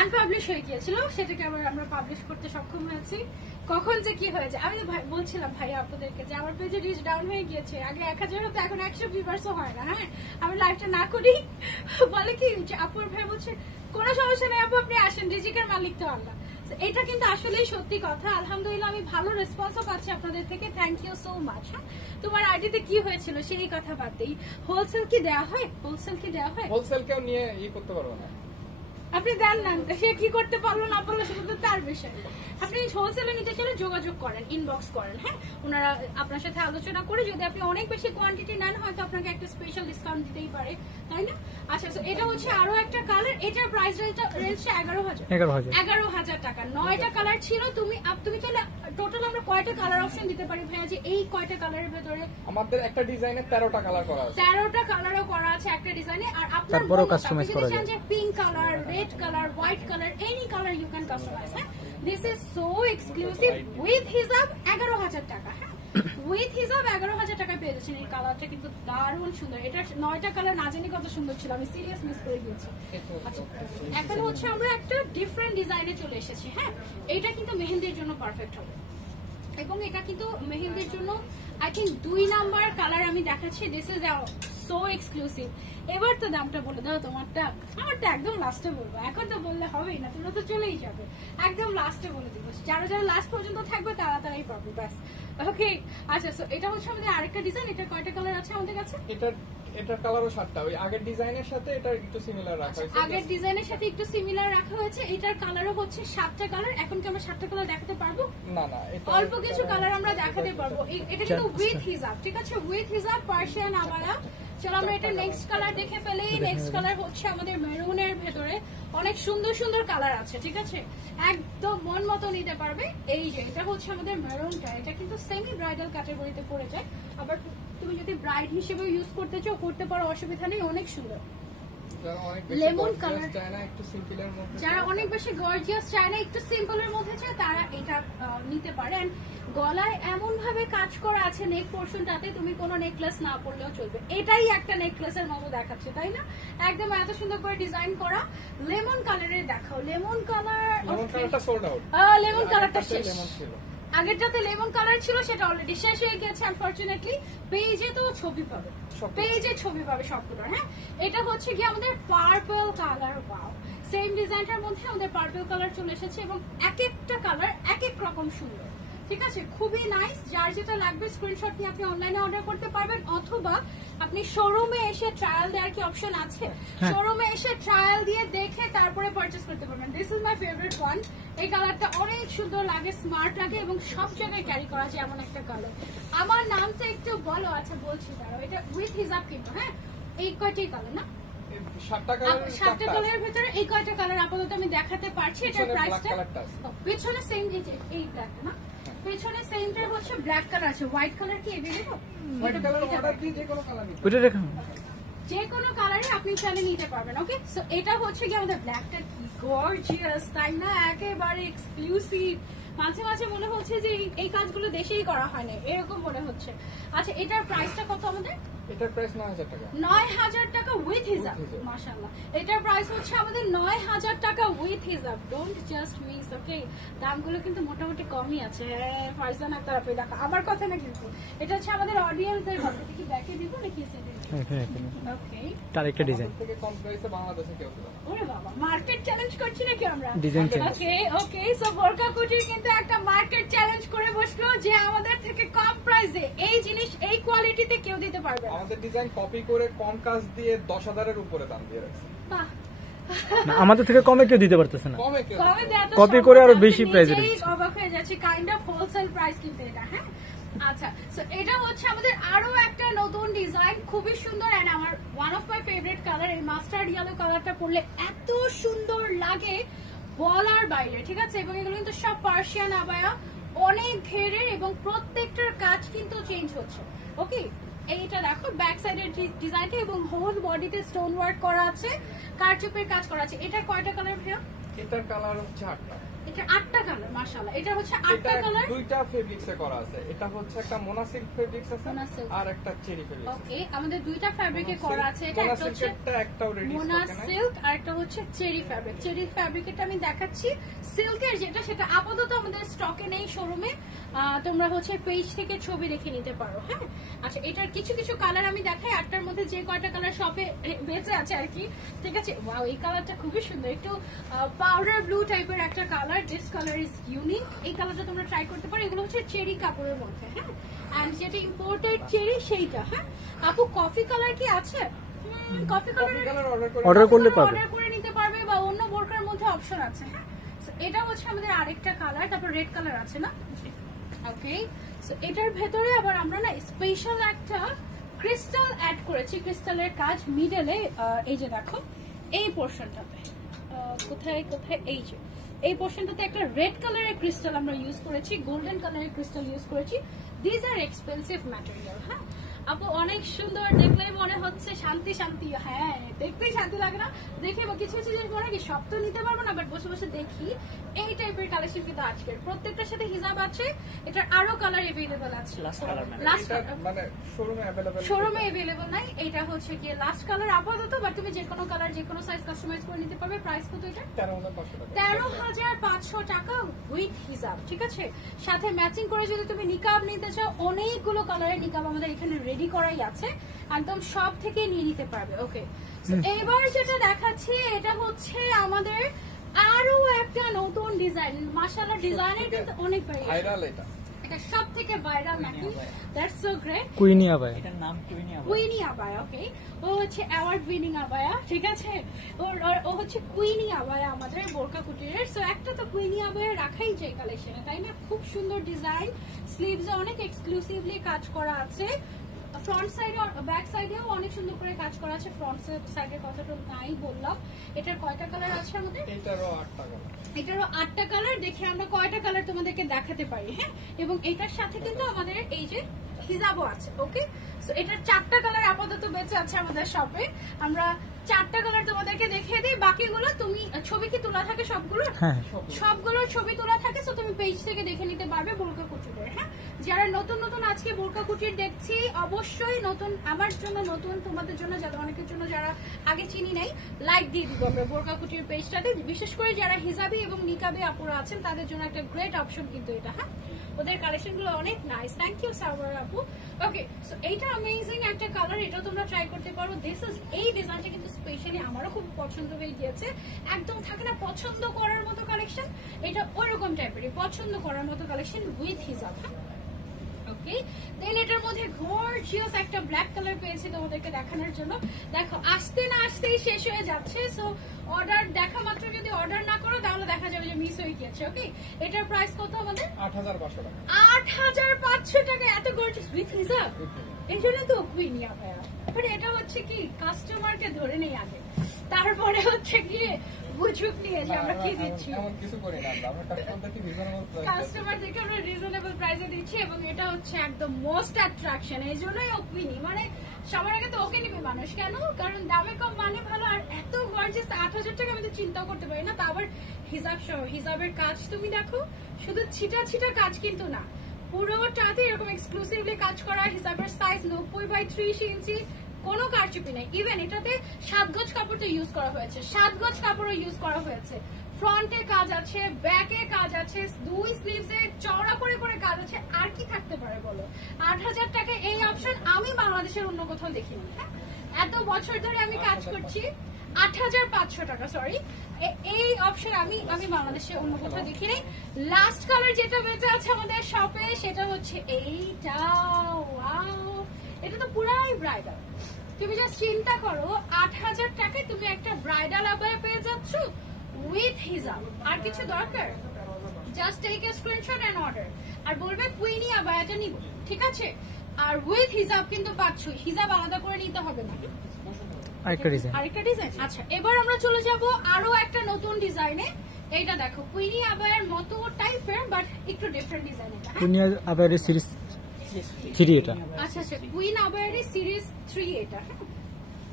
আনপাবলিশ হয়ে গিয়েছিল, সেটাকে আবার আমরা পাবলিশ করতে সক্ষম হয়েছি। কখন যে কি হয়েছে, আমি তো বলছিলাম ভাই আপনাদেরকে যে আমার পেজে রিচ ডাউন হয়ে গিয়েছে। আগে 1000 হতো, এখন 100 ভিউয়ার্সও হয় না। হ্যাঁ, আমি লাইভটা না করি, বলে কি যে আপুর ভাই বলছে কোনো সমস্যা নেই আপু, আপনি আসেন, রিজিকের মালিক তো আল্লাহ। এটা কিন্তু আসলেই সত্যি কথা। আলহামদুলিল্লাহ আমি ভালো রেসপন্সও পাচ্ছি আপনাদের থেকে, থ্যাংক ইউ সো মাচ। হ্যাঁ, তোমার আইডিতে কি হয়েছিল সেই কথা বাদ দেই, হোলসেল কি দেওয়া হয়? হোলসেল কি দেওয়া হয়? হোলসেল কেউ নিয়ে করতে পারবো না। আপনি দেন না, সে কি করতে পারলো না পারলো সেটা তো তার বিষয়। আপনি হোলসেলে নিতে চাইলে যোগাযোগ করেন, ইনবক্স করেন। হ্যাঁ, ওনারা আপনার সাথে আলোচনা করে যদি আপনি অনেক বেশি কোয়ান্টিটি নেন হয়তো আপনাকে একটা স্পেশাল ডিসকাউন্ট দিতেই পারে, তাই না? আচ্ছা, তো এটা হচ্ছে আরো একটা কালার, এটার প্রাইস রয়েছে 11,000 টাকা। 9টা কালার ছিল। তুমি তাহলে টোটাল আমরা কয়টা কালার অপশন দিতে পারি ভাইয়া, যে এই কয়টা কালারের ভেতরে? আমাদের একটা ডিজাইনে 13টা কালার করা আছে। 13টা কালারও করা আছে একটা ডিজাইনে। আর আপনার তারপরেও কাস্টমাইজ করা যায়, যে pink colour, red colour, white colour, any colour you can customise. হ্যাঁ, this is so exclusive with হিজাব 11,000 টাকা। হ্যাঁ, উইথ হিজাব 11,000 টাকা পেয়ে যাচ্ছেন। এই কালারটা কিন্তু দারুণ সুন্দর। এটা 9টা কালার না জানি কত সুন্দর ছিল, আমি সিরিয়াস মিস করে গিয়েছি। আচ্ছা, এখন হচ্ছে আমরা একটা ডিফারেন্ট ডিজাইনে চলে এসেছি। হ্যাঁ, এটা কিন্তু মেহেন্দির জন্য পারফেক্ট হবে, এবং এটা কিন্তু মেহেন্দির জন্য আই থিঙ্ক 2 নাম্বার কালার আমি দেখাচ্ছি। This is so exclusive. এবার তো দামটা বলে দাও তোমারটা, আমারটা একদম লাস্টে বলবো, এখন তো বললে হবেই না, তোমরা তো চলেই যাবে। একদম লাস্টে বলে দিব, যারা যারা লাস্ট পর্যন্ত থাকবে তারা তারাই পাবে, ব্যাস। ওকে, আচ্ছা, সো এটা হচ্ছে আমাদের আরেকটা ডিজাইন। এটা কয়টা কালার আছে আমাদের কাছে? এটার কালারও 7টা। ওই আগের ডিজাইনের সাথে এটা একটু সিমিলার রাখা হয়েছে। আগের ডিজাইনের সাথে একটু সিমিলার রাখা হয়েছে। এটার কালারও হচ্ছে 7টা কালার। এখন কি আমরা 7টা কালার দেখাতে পারবো? না না, অল্প কিছু কালার আমরা দেখাতে পারবো। এটা কিন্তু উইথ হিজাব, ঠিক আছে? উইথ হিজাব, পার্সিয়ান আবারা। চলো আমরা এটা নেক্সট কালার দেখে ফেলি। নেক্সট কালার হচ্ছে আমাদের মেরুনের ভেতরে অনেক সুন্দর সুন্দর কালার আছে, ঠিক আছে? একদম মন মতো নিতে পারবে। এই যে এটা হচ্ছে আমাদের মেরুনটা, এটা কিন্তু সেমি ব্রাইডাল ক্যাটাগরিতে পড়ে যায়। আবার তুমি যদি ব্রাইড হিসেবে ইউজ করতে চাও করতে পারো, অসুবিধা নেই, অনেক সুন্দর। লেমন কালার চায় না, একটু সিম্পলের মধ্যে, যারা অনেক বেশি গর্জিয়াস চায় না, একটু সিম্পলের মধ্যে চায়, তারা এটা নিতে পারেন। গলায় এমন ভাবে কাজ করা আছে নেক পোর্শনটাতে, তুমি কোনো নেকলেস না পরলেও চলবে। এটাই একটা নেকলেসের মতো দেখাচ্ছে, তাই না? একদম এত সুন্দর করে ডিজাইন করা। লেমন কালারের দেখাও। লেমন কালারটা সোল্ড আউট। লেমন কালারটা শেষ। আগেরটাতে লেমন কালার ছিল, সেটা অলরেডি শেষ হয়ে গেছে আনফরচুনেটলি। পেজে তো ছবি পাবে, পেজে ছবি পাবে সবগুলো। হ্যাঁ, এটা হচ্ছে কি আমাদের পার্পল কালার। ওয়াও, সেম ডিজাইনটার মধ্যে আমাদের পার্পল কালার চলে এসেছে, এবং এক একটা কালার এক এক রকম সুন্দর, ঠিক আছে? খুবই নাইস। যার যেটা লাগবে স্ক্রিনশট নিয়ে আপনি অনলাইনে অর্ডার করতে পারবেন, অথবা আপনি শোরুমে এসে ট্রায়াল দেওয়ার কি অপশন আছে, শোরুমে এসে ট্রায়াল দিয়ে দেখে তারপরে পারচেজ করতে পারবেন। This is my favourite one. এই কালারটা অনেক সুন্দর লাগে, স্মার্ট লাগে, এবং সব জায়গায় ক্যারি করা যায় এমন একটা কালার। আমার নামটা একটু বলো। আচ্ছা, বলছি দাঁড়াও। এটা উইথ হিজাব কিন্তু। হ্যাঁ, এই কয়টাই কালার না? 7টা কালারের ভেতরে এই কয়টা কালার আপাতত আমি দেখাতে পারছি। এটার প্রাইসটা পেছনে সেম, এই ব্ল্যাকটা না, পেছনে সেমটার হচ্ছে ব্ল্যাক কালার আছে। হোয়াইট কালার কি এভেলেবল? হোয়াইট কালার অর্ডার দিয়ে যে কোনো কালার নিতে ওটা দেখুন। যে কোনো কালারে আপনি চাইলে নিতে পারবেন। ওকে, সো এটা হচ্ছে কি আমাদের ব্ল্যাকটা কি গর্জিয়াস, তাই না? একেবারে এক্সক্লুসিভ। মাঝে মাঝে মনে হচ্ছে যে এই কাজগুলো দেশেই করা হয় না, এরকম মনে হচ্ছে। আচ্ছা, এটার প্রাইসটা কত আমাদের? এটার প্রাইস 9000 টাকা। 9000 টাকা উইথ হিজাব। মাশাআল্লাহ, এটার প্রাইস হচ্ছে আমাদের 9000 টাকা উইথ হিজাব। Don't just miss. ওকে, দামগুলো কিন্তু মোটামুটি কমই আছে। ফারজান আক্তার আপনি দেখা আমার কথা না, কিন্তু এটা হচ্ছে আমাদের অডিয়েন্সের কথা। কি ব্যাকে দিব নাকি সেটা? ওকে, তার একটা ডিজাইন থেকে কম প্রাইসে বাংলাদেশে কেউ দিবে না। ওরে বাবা, মার্কেট চ্যালেঞ্জ করছি নাকি আমরা? Design change. Okay okay, so বোরকা কুটির কিন্তু একটা মার্কেট চ্যালেঞ্জ করে বসলো যে আমাদের থেকে কম প্রাইসে এই জিনিস এই কোয়ালিটিতে কেউ দিতে পারবে না। আমাদের ডিজাইন কপি করে কম কাজ দিয়ে 10,000 এর উপরে দাম দিয়ে রাখছি। বাহ, না, আমাদের থেকে কমে কেউ দিতে পারতেছে না। কমে কেউ কমে দেয়া তো কপি সম্ভব করে আরো না, বেশি আমি price এ নিজেই দিচ্ছে। অবাক হয়ে যাচ্ছি। কাইন্ড অফ হোলসেল প্রাইস কিন্তু এটা। হ্যাঁ, আচ্ছা, সো এটা হচ্ছে আমাদের আরো একটা নতুন ডিজাইন, খুবই সুন্দর। এন্ড আমার one of my favourite colour, এই মাস্টার্ড ইয়েলো কালারটা পরলে এত সুন্দর লাগে বলার বাইরে, ঠিক আছে? এবং এগুলো কিন্তু সব পার্সিয়ান আবায়া, অনেক ঘেরের, এবং প্রত্যেকটার কাজ কিন্তু চেঞ্জ হচ্ছে। ওকে, এইটা দেখো ব্যাক সাইডের ডিজাইনটা, এবং হোল বডিতে স্টোন ওয়ার্ক করা আছে, কারচুপির কাজ করা আছে। এটা কয়টা কালার ভাইয়া? এটার কালার হচ্ছে 8টা। এটা 8টা কালার। মাশাআল্লাহ, এটা হচ্ছে 8টা এটা কালার। দুইটা ফেব্রিক্সে করা আছে। এটা হচ্ছে একটা মোনা সিল্ক ফেব্রিক্স আছে মোনা সিল্ক। আর একটা চেরি ফেব্রিক্স। ওকে, আমাদের দুইটা ফ্যাব্রিকে করা আছে। এটা মোনা একটা হচ্ছে সিল্কেরটা একটাও রেডি মোনা স্টকে নাই। সিল্ক, আর একটা হচ্ছে চেরি ফ্যাব্রিক। চেরি ফ্যাব্রিকটা আমি দেখাচ্ছি। সিল্কের যেটা, সেটা আপাতত আমাদের স্টকে নেই শোরুমে। তোমরা হচ্ছে পেজ থেকে ছবি দেখে নিতে পারো। হ্যাঁ, আচ্ছা, এটার কিছু কিছু কালার আমি দেখাই। 8টার মধ্যে যে কয়টা কালার শপে বেঁচে আছে আর কি, ঠিক আছে? ওয়াও, এই কালারটা খুবই সুন্দর, একটু পাউডার ব্লু টাইপের একটা colour. This colour is unique. এই কালারটা তোমরা ট্রাই করতে পারো। এগুলো হচ্ছে চেরি কাপড়ের মধ্যে। হ্যাঁ, এন্ড যেটা ইম্পোর্টেড চেরি সেইটা। হ্যাঁ আপু, কফি কালার কি আছে? কফি কালার অর্ডার করলে পাবে। অর্ডার করে নিতে পারবে, বা অন্য বোরকার মধ্যে অপশন আছে। হ্যাঁ, So, এটা হচ্ছে আমাদের আরেকটা কালার। তারপর রেড কালার আছে না? ওকে, সো এটার ভেতরে আবার আমরা না স্পেশাল একটা ক্রিস্টাল অ্যাড করেছি। ক্রিস্টালের কাজ মিডলে, এই যে দেখো এই পোর্শনটাতে, কোথায় কোথায়, এই যে এই পোর্শনটাতে একটা রেড কালারের ক্রিস্টাল আমরা ইউজ করেছি, গোল্ডেন কালারের ক্রিস্টাল ইউজ করেছি। This are expensive material. হ্যাঁ আপু, অনেক সুন্দর, দেখলেই মনে হচ্ছে শান্তি শান্তি। হ্যাঁ, দেখতেই শান্তি লাগে না? দেখে কিছু কিছু জিনিস মনে কি সব তো নিতে পারবো না, বাট বসে বসে দেখি। এই টাইপের কালেকশন কিন্তু আজকের প্রত্যেকটার সাথে হিজাব আছে। এটার আরো কালার এভেলেবল আছে, লাস্ট মানে শোরুমে अवेलेबल, শোরুমে এভেলেবল নাই। এটা হচ্ছে কি লাস্ট কালার আপাতত, বাট তুমি যে কোনো কালার যে কোনো সাইজ কাস্টমাইজ করে নিতে পারবে। প্রাইস কত এটা? 13,500 টাকা উইথ হিজাব, ঠিক আছে? সাথে ম্যাচিং করে যদি তুমি নিকাব নিতে চাও, অনেকগুলো কালারের নিকাব আমাদের এখানে রেডি করাই আছে, একদম সব থেকে নিয়ে নিতে পারবে। ওকে, এবার যেটা দেখাচ্ছি, এটা হচ্ছে আমাদের আরো একটা নতুন ডিজাইন। মাশাআল্লাহ, ডিজাইনের কিন্তু অনেক ভাইরাল। এটা সব থেকে ভাইরাল নাকি? That's so great. Queenie abaya, এটার নাম কুইনি আবায়া। ওকে, ও হচ্ছে অ্যাওয়ার্ড উইনিং আবায়া, ঠিক আছে? ও হচ্ছে কুইনি আবায়া আমাদের বোরকা কুটিরের। সো একটা তো কুইনি আবায়া রাখাই যায় কালেকশনে, তাই না? খুব সুন্দর ডিজাইন, স্লিভসে অনেক এক্সক্লুসিভলি কাজ করা আছে। ফ্রন্ট সাইডে ব্যাক সাইডেও অনেক সুন্দর করে কাজ করা আছে। ফ্রন্ট সাইডের কথাটা নাই বললাম। এটার কয়টা কালার আছে আমাদের? এটারও 8টা কালার। এটারও 8টা কালার। দেখে আমরা কয়টা কালার তোমাদেরকে দেখাতে পারি। হ্যাঁ, এবং এটার সাথে কিন্তু আমাদের এই যে হিজাবও আছে। ওকে, সো এটার 4টা কালার আপাতত বেঁচে আছে আমাদের শপে। আমরা 4টা কালার তোমাদেরকে দেখিয়ে দিই। বাকিগুলো তুমি ছবি কি তোলা থাকে সবগুলো? হ্যাঁ, সবগুলোর ছবি তোলা থাকে, সো তুমি পেজ থেকে দেখে নিতে পারবে বোরকা কুটিরের। হ্যাঁ, যারা নতুন নতুন আজকে বোরকা কুটির দেখছি, অবশ্যই নতুন, আমার জন্য নতুন, তোমাদের জন্য, যাদের অনেকের জন্য যারা আগে চিনি নাই, লাইক দিয়ে দিব আমরা বোরকা কুটির পেজটাতে। বিশেষ করে যারা হিজাবি এবং নিকাবি আপুরা আছেন, তাদের জন্য একটা গ্রেট অপশন কিন্তু এটা। হ্যাঁ, ওদের কালেকশন গুলো অনেক নাইস। থ্যাংক ইউ সারওয়ার আপু। ওকে, সো এইটা অ্যামেজিং একটা কালার, এটাও তোমরা ট্রাই করতে পারো। দিস ইজ, এই ডিজাইনটা কিন্তু স্পেশালি আমারও খুব পছন্দ হয়ে গিয়েছে। একদম থাকে না পছন্দ করার মতো কালেকশন, এটা ওইরকম টাইপেরই পছন্দ করার মতো কালেকশন উইথ হিজাব। ওকে, দেন এটার মধ্যে গর্জিয়াস একটা ব্ল্যাক কালার পেয়েছি তোমাদেরকে দেখানোর জন্য। দেখো, আসতে না আসতেই শেষ হয়ে যাচ্ছে। সো অর্ডার দেখা মাত্র যদি অর্ডার না করো, তাহলে দেখা যাবে যে মিস হয়ে গিয়েছে। ওকে, এটার প্রাইস কত আমাদের? 8500 টাকা। 8500 টাকা, এত গর্জিয়াস উইথ হিজাব। এই জন্য তো কুইনি আবায়া। বাট এটা হচ্ছে কি কাস্টমারকে ধরে নেই আগে, তারপরে হচ্ছে গিয়ে বুঝুক নিয়ে যে আমরা কি দিচ্ছি। এমন কিছু করি না আমরা কাস্টমারদেরকে রিজনেবল প্রাইসে কাস্টমারদেরকে আমরা রিজনেবল প্রাইসে দিচ্ছি এবং এটা হচ্ছে একদম মোস্ট অ্যাট্রাকশন। এই জন্যই ওকে নিই, মানে সবার আগে তো ওকে নিবে মানুষ। কেন? কারণ দামে কম মানে ভালো, আর এত গর্জিয়াস 8,000 টাকা আমি তো চিন্তাও করতে পারি না। তা আবার হিসাব সহ, হিসাবের কাজ তুমি দেখো, শুধু ছিটা ছিটা কাজ কিন্তু না, পুরোটাতে এরকম এক্সক্লুসিভলি কাজ করা। হিসাবের সাইজ 90/30 ইঞ্চি, কোনো কারচুপি নেই। ইভেন এটাতে 7 গজ কাপড় তো ইউজ করা হয়েছে, 7 গজ কাপড়ও ইউজ করা হয়েছে। ফ্রন্টে কাজ আছে, ব্যাকে কাজ আছে, 2 স্লিভসে চওড়া করে করে কাজ আছে। আর কি থাকতে পারে বলো? 8,000 টাকা এই অপশন আমি বাংলাদেশের অন্য কোথাও দেখিনি। হ্যাঁ, এত বছর ধরে আমি কাজ করছি। 8,500 টাকা, সরি, এই অপশন আমি বাংলাদেশে অন্য কোথাও দেখিনি। লাস্ট কালার যেটা বেঁচে আছে আমাদের শপে সেটা হচ্ছে এইটা। ওয়াও, এটা তো পুরাই ব্রাইডাল। তুমি জাস্ট চিন্তা করো, 8,000 টাকায় তুমি একটা ব্রাইডাল আবায়া পেয়ে যাচ্ছ উইথ হিজাব। আর কিছু দরকার? Just take a screenshot and order, আর বলবে কুইনি আবায়াটা নিব, ঠিক আছে? আর উইথ হিজাব কিন্তু পাচ্ছ, হিজাব আলাদা করে নিতে হবে না। আরেকটা ডিজাইন। আচ্ছা, এবার আমরা চলে যাব আরো একটা নতুন ডিজাইনে। এইটা দেখো, কুইনি আবায়ার মতো টাইপের বাট একটু ডিফারেন্ট ডিজাইন। এটা কুইনি আবায়ার সিরিজ 3 এটা। আচ্ছা আচ্ছা, কুইন আবায়ার সিরিজ 3 এটা।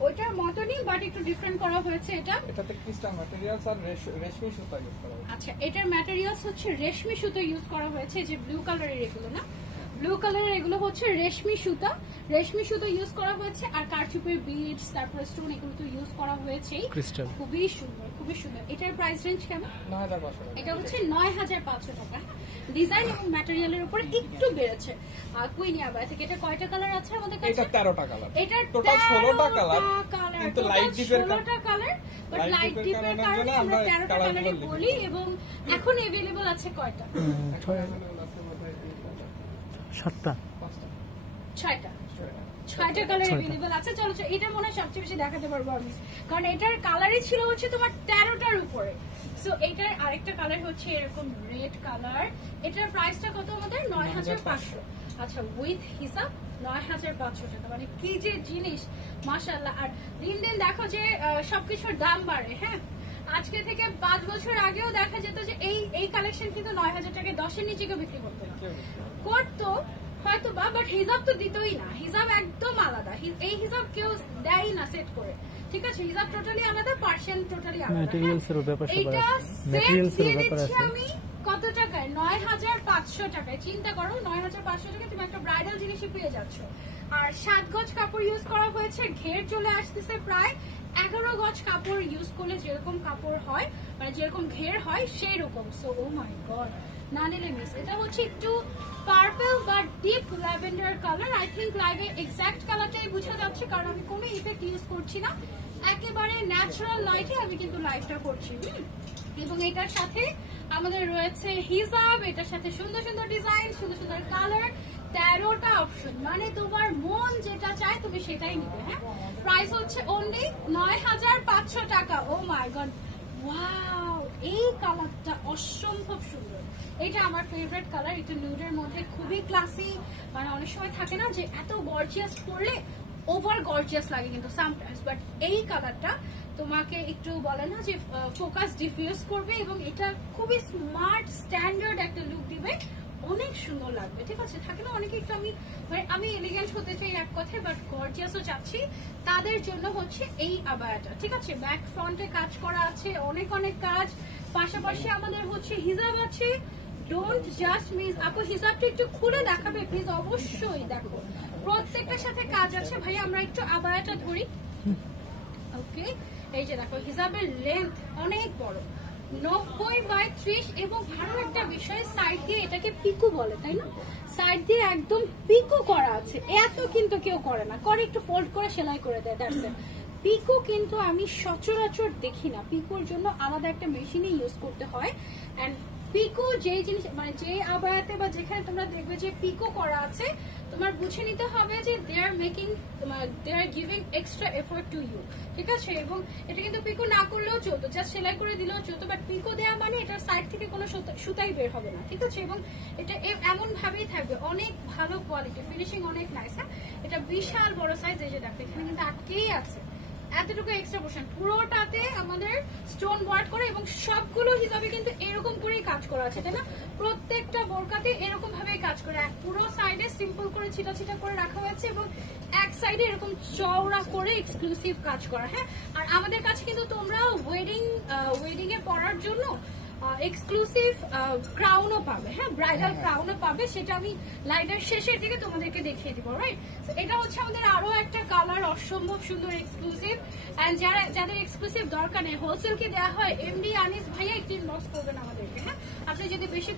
ওইটার মতনই বাট একটু ডিফারেন্ট করা হয়েছে। এটাতে ক্রিস্টাল ম্যাটেরিয়ালস আর রেশমি সুতা ইউজ করা হয়েছে। আচ্ছা, এটার ম্যাটেরিয়ালস হচ্ছে রেশমি সুতা ইউজ করা হয়েছে। যে ব্লু কালারের এগুলো না, ব্লু কালারের এগুলো হচ্ছে রেশমি সুতা। রেশমি সুতা ইউজ করা হয়েছে, আর কারচুপির বিডস, তারপরে স্টোন, এগুলো তো ইউজ করা হয়েছে। ক্রিস্টাল খুবই সুন্দর, খুবই সুন্দর। এটার প্রাইস রেঞ্জ কেমন? 9,500 টাকা। এটা হচ্ছে 9,500 টাকা। ডিজাইন এবং ম্যাটেরিয়ালের উপর একটু বেড়েছে। আর কুইনি আবায়া থেকে এটা কয়টা কালার আছে আমাদের কাছে? এটা 13টা কালার। এটা টোটাল 16টা কালার, কিন্তু লাইট ডিপের 16টা কালার, বাট লাইট ডিপের কারণে আমরা 13টা কালারই বলি। এবং এখন अवेलेबल আছে কয়টা? 7টা 6টা কালার अवेलेबल আছে। চলো, এটা মনে হয় সবচেয়ে বেশি দেখাতে পারবো আমি, কারণ এটার কালারই ছিল হচ্ছে তোমার 13টার উপরে। সো এটার আরেকটা কালার হচ্ছে এরকম রেড কালার। এটার প্রাইসটা কত আমাদের? 9,500। আচ্ছা, উইথ হিসাব 9,500 টাকা। মানে কি যে জিনিস, মাশাআল্লাহ। আর দিন দিন দেখো যে সবকিছুর দাম বাড়ে। হ্যাঁ, আজকে থেকে 5 বছর আগেও দেখা যেত যে এই কালেকশন কিন্তু 9,000 টাকায় 10-এর নিচে কেউ বিক্রি করতো না, করতো হয়তো বা, বাট হিসাব তো দিতই না। হিসাব একদম আলাদা, এই হিসাব কেউ দেয় না সেট করে, ঠিক আছে? হিসাব টোটালি আলাদা, পার্সেন্ট টোটালি আলাদা। এইটা সেট দিয়ে দিচ্ছি আমি কত টাকায়? 9,500 টাকায়। চিন্তা করো, 9,500 টাকায় তুমি একটা ব্রাইডাল জিনিসই পেয়ে যাচ্ছ। আর 7 গজ কাপড় ইউজ করা হয়েছে। ঘের চলে আসতেছে প্রায় 11 গজ কাপড় ইউজ করলে যেরকম কাপড় হয়, মানে যেরকম ঘের হয় সেই রকম। সো ও মাই গড, না নিলে মিস। এটা হচ্ছে একটু পার্পল বা deep lavender colour. I think লাইভে এক্সাক্ট কালারটাই বোঝা যাচ্ছে, কারণ আমি কোনো ইফেক্ট ইউজ করছি না, একেবারে ন্যাচারাল লাইটে আমি কিন্তু লাইভটা করছি। এবং এটার সাথে আমাদের রয়েছে হিজাব, এটার সাথে সুন্দর সুন্দর ডিজাইন, সুন্দর সুন্দর কালার, 13টা অপশন। মানে তোমার মন যেটা চায় তুমি সেটাই নিবে। হ্যাঁ, প্রাইস হচ্ছে অনলি 9,500 টাকা। ও মাই গড, ওয়াও, এই কালারটা অসম্ভব সুন্দর। এটা আমার ফেভারিট কালার। এটা নিউডের মধ্যে খুবই ক্লাসি। মানে অনেক সময় থাকে না যে এত গর্জিয়াস পরলে ওভার গর্জিয়াস লাগে কিন্তু সামটাইমস, বাট এই কালারটা তোমাকে একটু বলে না যে ফোকাস ডিফিউজ করবে, এবং এটা খুবই স্মার্ট স্ট্যান্ডার্ড একটা লুক দিবে, অনেক সুন্দর লাগবে। ঠিক আছে, থাকে না অনেকে একটু আমি এলিগেন্ট হতে চাই এক কথায়, বাট গর্জিয়াসও চাচ্ছি, তাদের জন্য হচ্ছে এই আবায়াটা। ঠিক আছে, ব্যাক ফ্রন্টে কাজ করা আছে, অনেক অনেক কাজ। পাশাপাশি আমাদের হচ্ছে হিজাব আছে। Don't just miss. আপু হিসাবটা একটু খুলে দেখাবে প্লিজ? অবশ্যই দেখো, প্রত্যেকটার সাথে কাজ আছে। ভাই আমরা একটু আবায়াটা ধরি। ওকে, এই যে দেখো, হিজাবের লেন্থ অনেক বড়, 90/30। এবং আরো একটা বিষয়, সাইড দিয়ে এটাকে পিকো বলে, তাই না? সাইড দিয়ে একদম পিকো করা আছে। এত কিন্তু কেউ করে না, করে একটু ফোল্ড করে সেলাই করে দেয়, দ্যাটস ইট। পিকো কিন্তু আমি সচরাচর দেখি না, পিকোর জন্য আলাদা একটা মেশিনই ইউজ করতে হয়। অ্যান্ড পিকো যে জিনিস, মানে যে আবায়াতে বা যেখানে তোমরা দেখবে যে পিকো করা আছে, তোমার বুঝে নিতে হবে যে they are giving extra effort to you. ঠিক আছে, এবং এটা কিন্তু পিকো না করলেও চলতো, জাস্ট সেলাই করে দিলেও চলতো, বাট পিকো দেওয়া মানে এটার সাইড থেকে কোনো সুতাই বের হবে না। ঠিক আছে, এবং এটা এমন ভাবেই থাকবে, অনেক ভালো কোয়ালিটি, ফিনিশিং অনেক নাইস। হ্যাঁ, এটা বিশাল বড় সাইজ। এই যে দেখো, এখানে কিন্তু আটকেই আছে, এতটুকু এক্সট্রা পোর্শন পুরোটাতে আমাদের স্টোন ওয়ার্ক করে এবং সবগুলো হিসাবে কিন্তু এরকম করেই কাজ করা আছে, তাই না? প্রত্যেকটা বোরকাতে এরকম ভাবে কাজ করে, পুরো সাইডে সিম্পল করে ছিটা ছিটা করে রাখা হয়েছে এবং এক সাইডে এরকম চওড়া করে এক্সক্লুসিভ কাজ করা। হ্যাঁ, আর আমাদের কাছে কিন্তু তোমরা ওয়েডিং এ পরার জন্য এক্সক্লুসিভ ক্রাউনও পাবে। হ্যাঁ, ব্রাইডাল ক্রাউনও পাবে, সেটা আমি লাইটের শেষের দিকে তোমাদেরকে দেখিয়ে দিব। রাইট, এটা হচ্ছে আমাদের আরো একটা কালার, অসম্ভব সুন্দর এক্সক্লুসিভ। এন্ড যাদের এক্সক্লুসিভ দরকার নেই, হোলসেল কি দেওয়া হয়, এমডি আনিস ভাইয়া একটু ইনবক্স করবেন আমাদেরকে। হ্যাঁ, আপনি যদি বেশি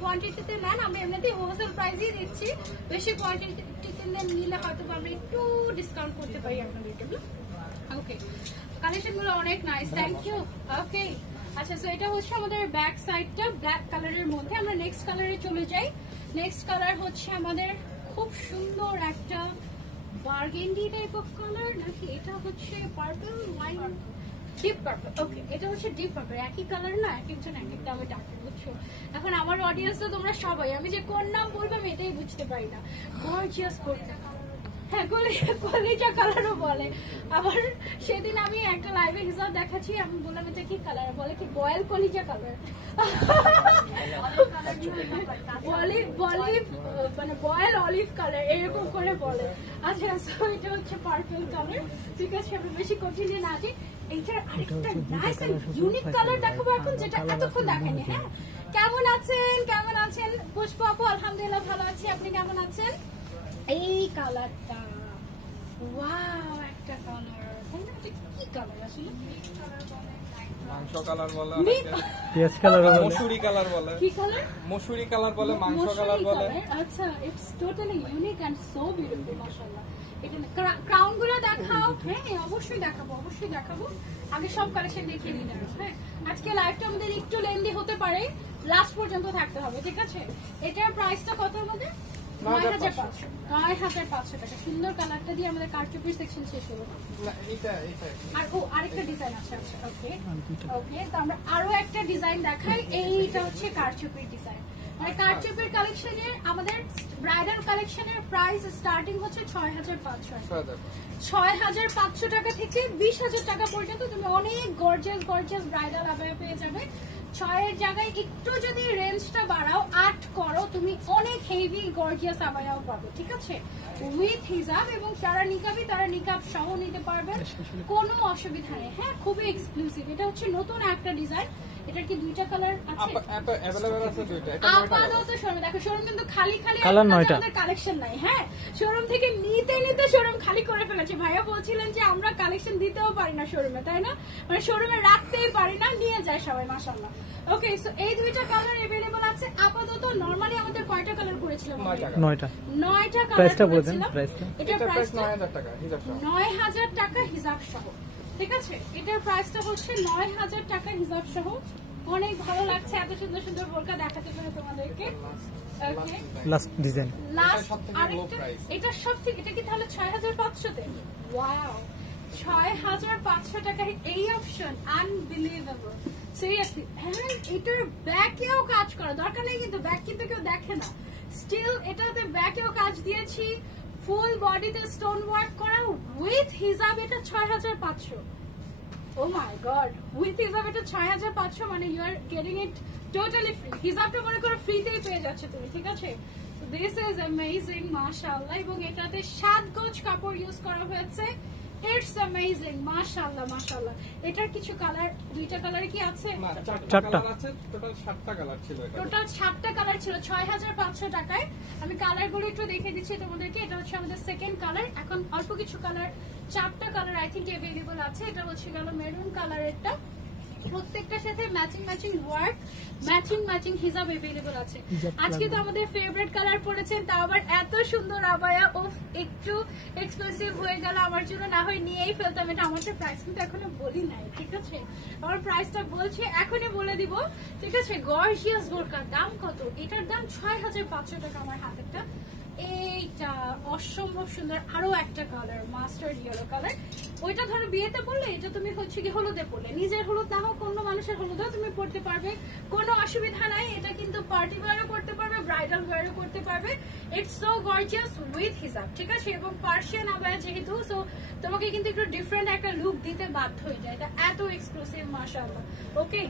কোয়ান্টিটিতে নেন, আমরা এমনিতেই হোলসেল প্রাইসই দিচ্ছি, বেশি কোয়ান্টিটিতে নিলে হয়তো আমরা একটু ডিসকাউন্ট করতে পারি আপনাদেরকে। ওকে, কালেকশন গুলো অনেক নাইস, থ্যাংক ইউ। ওকে, আচ্ছা, সো এটা হচ্ছে আমাদের ব্যাক সাইডটা ব্ল্যাক কালারের মধ্যে। আমরা নেক্সট কালারে চলে যাই। নেক্সট কালার হচ্ছে আমাদের খুব সুন্দর একটা বার্গেন্ডি টাইপ অফ কালার, নাকি এটা হচ্ছে পার্পল ওয়াইন, ডিপ পার্পল। ওকে, এটা হচ্ছে ডিপ পার্পল, একই কালার না, এক একজন এক একটা আমি ডাকি, বুঝছো? এখন আমার অডিয়েন্স তো তোমরা সবাই, আমি যে কোন নাম বলবো আমি এটাই বুঝতে পারি না। গর্জিয়াস করতে, হ্যাঁ, কলিজা কালারও বলে। আবার সেদিন আমি একটা লাইভে হিসাব দেখাচ্ছি, আমি বললাম এটা কি কালার, বলে কি বয়েল কলিজা কালার, মানে বয়েল অলিভ কালার এরকম করে বলে। আচ্ছা, এটা হচ্ছে পার্পল কালার, ঠিক আছে? আমি বেশি কঠিনে না আছি। এইটার আরেকটা নাইস এন্ড ইউনিক কালার দেখাবো এখন, যেটা এতক্ষণ দেখেনি। হ্যাঁ, কেমন আছেন পুষ্পা আপু? আলহামদুলিল্লাহ ভালো আছি, আপনি কেমন আছেন? এই কালারটা, ওয়াও, একটা কালার, কি কালার আসলে? মাংস কালার বলে, পেঁয়াজ কালার বলে, মসুরি কালার বলে, কি কালার? মসুরি কালার বলে, মাংস কালার বলে। আচ্ছা, it's totally unique and so beautiful, মাশাআল্লাহ। এখানে ক্রাউন গুলো দেখাও। হ্যাঁ, অবশ্যই দেখাবো। আগে সব কালেকশন দেখিয়ে দিই। হ্যাঁ, আজকে লাইভটা আমাদের একটু লেন্দি হতে পারে, লাস্ট পর্যন্ত থাকতে হবে, ঠিক আছে? এটার প্রাইসটা কত আমাদের? 9,500 টাকা। সুন্দর কালারটা দিয়ে আমাদের কারচুপির সেকশন শেষ হলো। আর আরেকটা ডিজাইন আছে। আচ্ছা, ওকে, তো আমরা আরো একটা ডিজাইন দেখাই। এইটা হচ্ছে কারচুপির ডিজাইন, মানে কারচুপির কালেকশনের আমাদের ব্রাইডাল কালেকশনের প্রাইস স্টার্টিং হচ্ছে 6,500 টাকা থেকে 20,000 টাকা পর্যন্ত। তুমি অনেক গর্জিয়াস ব্রাইডাল আবায়া পেয়ে যাবে। 6-এর জায়গায় একটু যদি রেঞ্জটা বাড়াও, 8 করো, তুমি অনেক হেভি গর্জিয়াস আবায়াও পাবে, ঠিক আছে? উইথ হিজাব, এবং যারা নিকাবি তারা নিকাব সহ নিতে পারবেন, কোনো অসুবিধা নেই। হ্যাঁ, খুবই এক্সক্লুসিভ। এটা হচ্ছে নতুন একটা ডিজাইন। এটার কি দুইটা কালার আছে? अवेलेबल আছে দুইটা। আপাতত শোরুমে দেখো, শোরুম কিন্তু খালি কালার 9টা কালেকশন নাই। হ্যাঁ, শোরুম থেকে নিতে শোরুম খালি করে ফেলেছে। ভাইয়া বলছিলেন যে আমরা কালেকশন দিতেও পারি না শোরুমে, তাই না? মানে শোরুমে রাখতেই পারি না, নিয়ে যায় সবাই, মাশাআল্লাহ। ওকে, সো এই দুইটা কালার अवेलेबल আছে আপাতত। নরমালি আমাদের কয়টা কালার করেছিলাম? 9টা কালার। প্রাইসটা বলে দেন। প্রাইসটা এটার প্রাইস 9,000 টাকা হিসাব সহ। 9,000 টাকা হিসাব সহ, ঠিক আছে? এটার প্রাইসটা হচ্ছে 9,000 টাকা হিসাব সহ। অনেক ভালো লাগছে এত সুন্দর সুন্দর বোরকা দেখাতে পেরে তোমাদেরকে। ওকে, লাস্ট ডিজাইন, লাস্ট আরেকটা, এটা সব থেকে, এটা কি তাহলে 6,500 তে? ওয়াও, 6,500 টাকায় এই অপশন, আনবিলিভেবল, সিরিয়াসলি। হ্যাঁ, এটার ব্যাকেও কাজ করা দরকার নেই, কিন্তু ব্যাক কিন্তু কেউ দেখে না। স্টিল এটাতে ব্যাকেও কাজ দিয়েছি, ফুল বডিতে স্টোন ওয়ার্ক করা, উইথ হিজাব। এটা 6,500। Oh my god, with হিজাব এটা 6,500, মানে you are getting it totally free. হিজাবটা মনে করো ফ্রিতেই পেয়ে যাচ্ছে তুমি, ঠিক আছে? So this is amazing, মাশাআল্লাহ। এবং এটাতে 7 গজ কাপড় ইউজ করা হয়েছে। It's amazing, মাশাআল্লাহ। এটার কিছু কালার, দুইটা কালার কি আছে? না, 4টা কালার আছে, টোটাল 7টা কালার ছিল। এটা টোটাল 7টা কালার ছিল 6,500 টাকায়। আমি কালারগুলো একটু দেখিয়ে দিচ্ছি তোমাদেরকে। এটা হচ্ছে আমাদের সেকেন্ড কালার। এখন অল্প কিছু কালার, 4টা কালার আই থিঙ্ক अवेलेबल আছে। এটা হচ্ছে গেল মেরুন কালারেরটা, প্রত্যেকটার সাথে ম্যাচিং ওয়ার্ক, ম্যাচিং হিজাব अवेलेबल আছে। আজকে তো আমাদের ফেভারিট কালার পড়েছেন, তা আবার এত সুন্দর আবায়া। ও একটু এক্সপেন্সিভ হয়ে গেল আমার জন্য, না হয় নিয়েই ফেলতাম। এটা আমাদের প্রাইস কিন্তু এখনো বলি নাই, ঠিক আছে? আমার প্রাইসটা বলছি, এখনই বলে দিব, ঠিক আছে? গর্জিয়াস বোরকার দাম কত? এটার দাম 6,500 টাকা। আমার হাতেরটা এইটা অসম্ভব সুন্দর, আরো একটা কালার মাস্টার্ড ইয়েলো কালার। ওইটা ধরো বিয়েতে পড়লে, এটা তুমি হচ্ছে কি হলুদে পড়লে, নিজের হলুদ না হোক অন্য মানুষের হলুদেও তুমি পড়তে পারবে, কোনো অসুবিধা নাই। এটা কিন্তু পার্টি ওয়্যারও করতে পারবে, ব্রাইডাল ওয়্যারও করতে পারবে। ইটস সো গর্জিয়াস উইথ হিজাব, ঠিক আছে? এবং পার্সিয়ান আবায়া যেহেতু, সো তোমাকে কিন্তু একটু ডিফারেন্ট একটা লুক দিতে বাধ্য হয়ে যায়। এটা এত এক্সক্লুসিভ মাশাআল্লাহ। ওকে,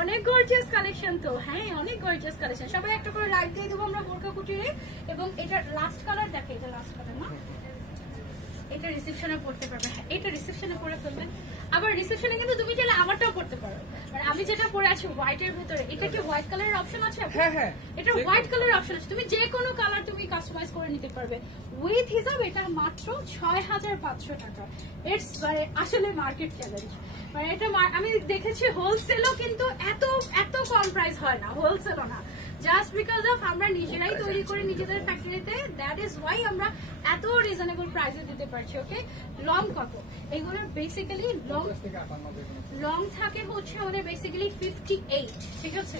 অনেক গর্জিয়াস কালেকশন তো, হ্যাঁ অনেক গর্জিয়াস কালেকশন। সবাই একটা করে লাইক দিয়ে দেবো আমরা বোরকা কুটিরে। এবং এটা লাস্ট কালার দেখে, এটা লাস্ট কালার না, এটা রিসেপশনে পড়তে পারবে। হ্যাঁ এটা রিসেপশনে পরে ফেলবেন। আবার রিসেপশনে কিন্তু তুমি চাইলে আমারটাও পড়তে পারো। মানে আমি যেটা পরে আছি হোয়াইটের ভিতরে, এটা কি হোয়াইট কালারের অপশন আছে? হ্যাঁ হ্যাঁ, এটা হোয়াইট কালারের অপশন আছে, তুমি যে কোনো কালার তুমি কাস্টমাইজ করে নিতে পারবে উইথ হিসাব। এটা মাত্র 6500 টাকা। ইটস মানে আসলে মার্কেট চ্যালেঞ্জ। মানে এটা আমি দেখেছি হোলসেলও কিন্তু এত এত কম প্রাইস হয় না, হোলসেলও না। জাস্ট বিকজ অফ আমরা নিজেরাই তৈরি করে নিজেদের ফ্যাক্টরিতে, দ্যাট ইজ ওয়াই আমরা এত রিজনেবল প্রাইসে দিতে পারছি। ওকে, লং কত? এগুলোর বেসিক্যালি লং থাকে হচ্ছে আমাদের বেসিক্যালি 58, ঠিক আছে?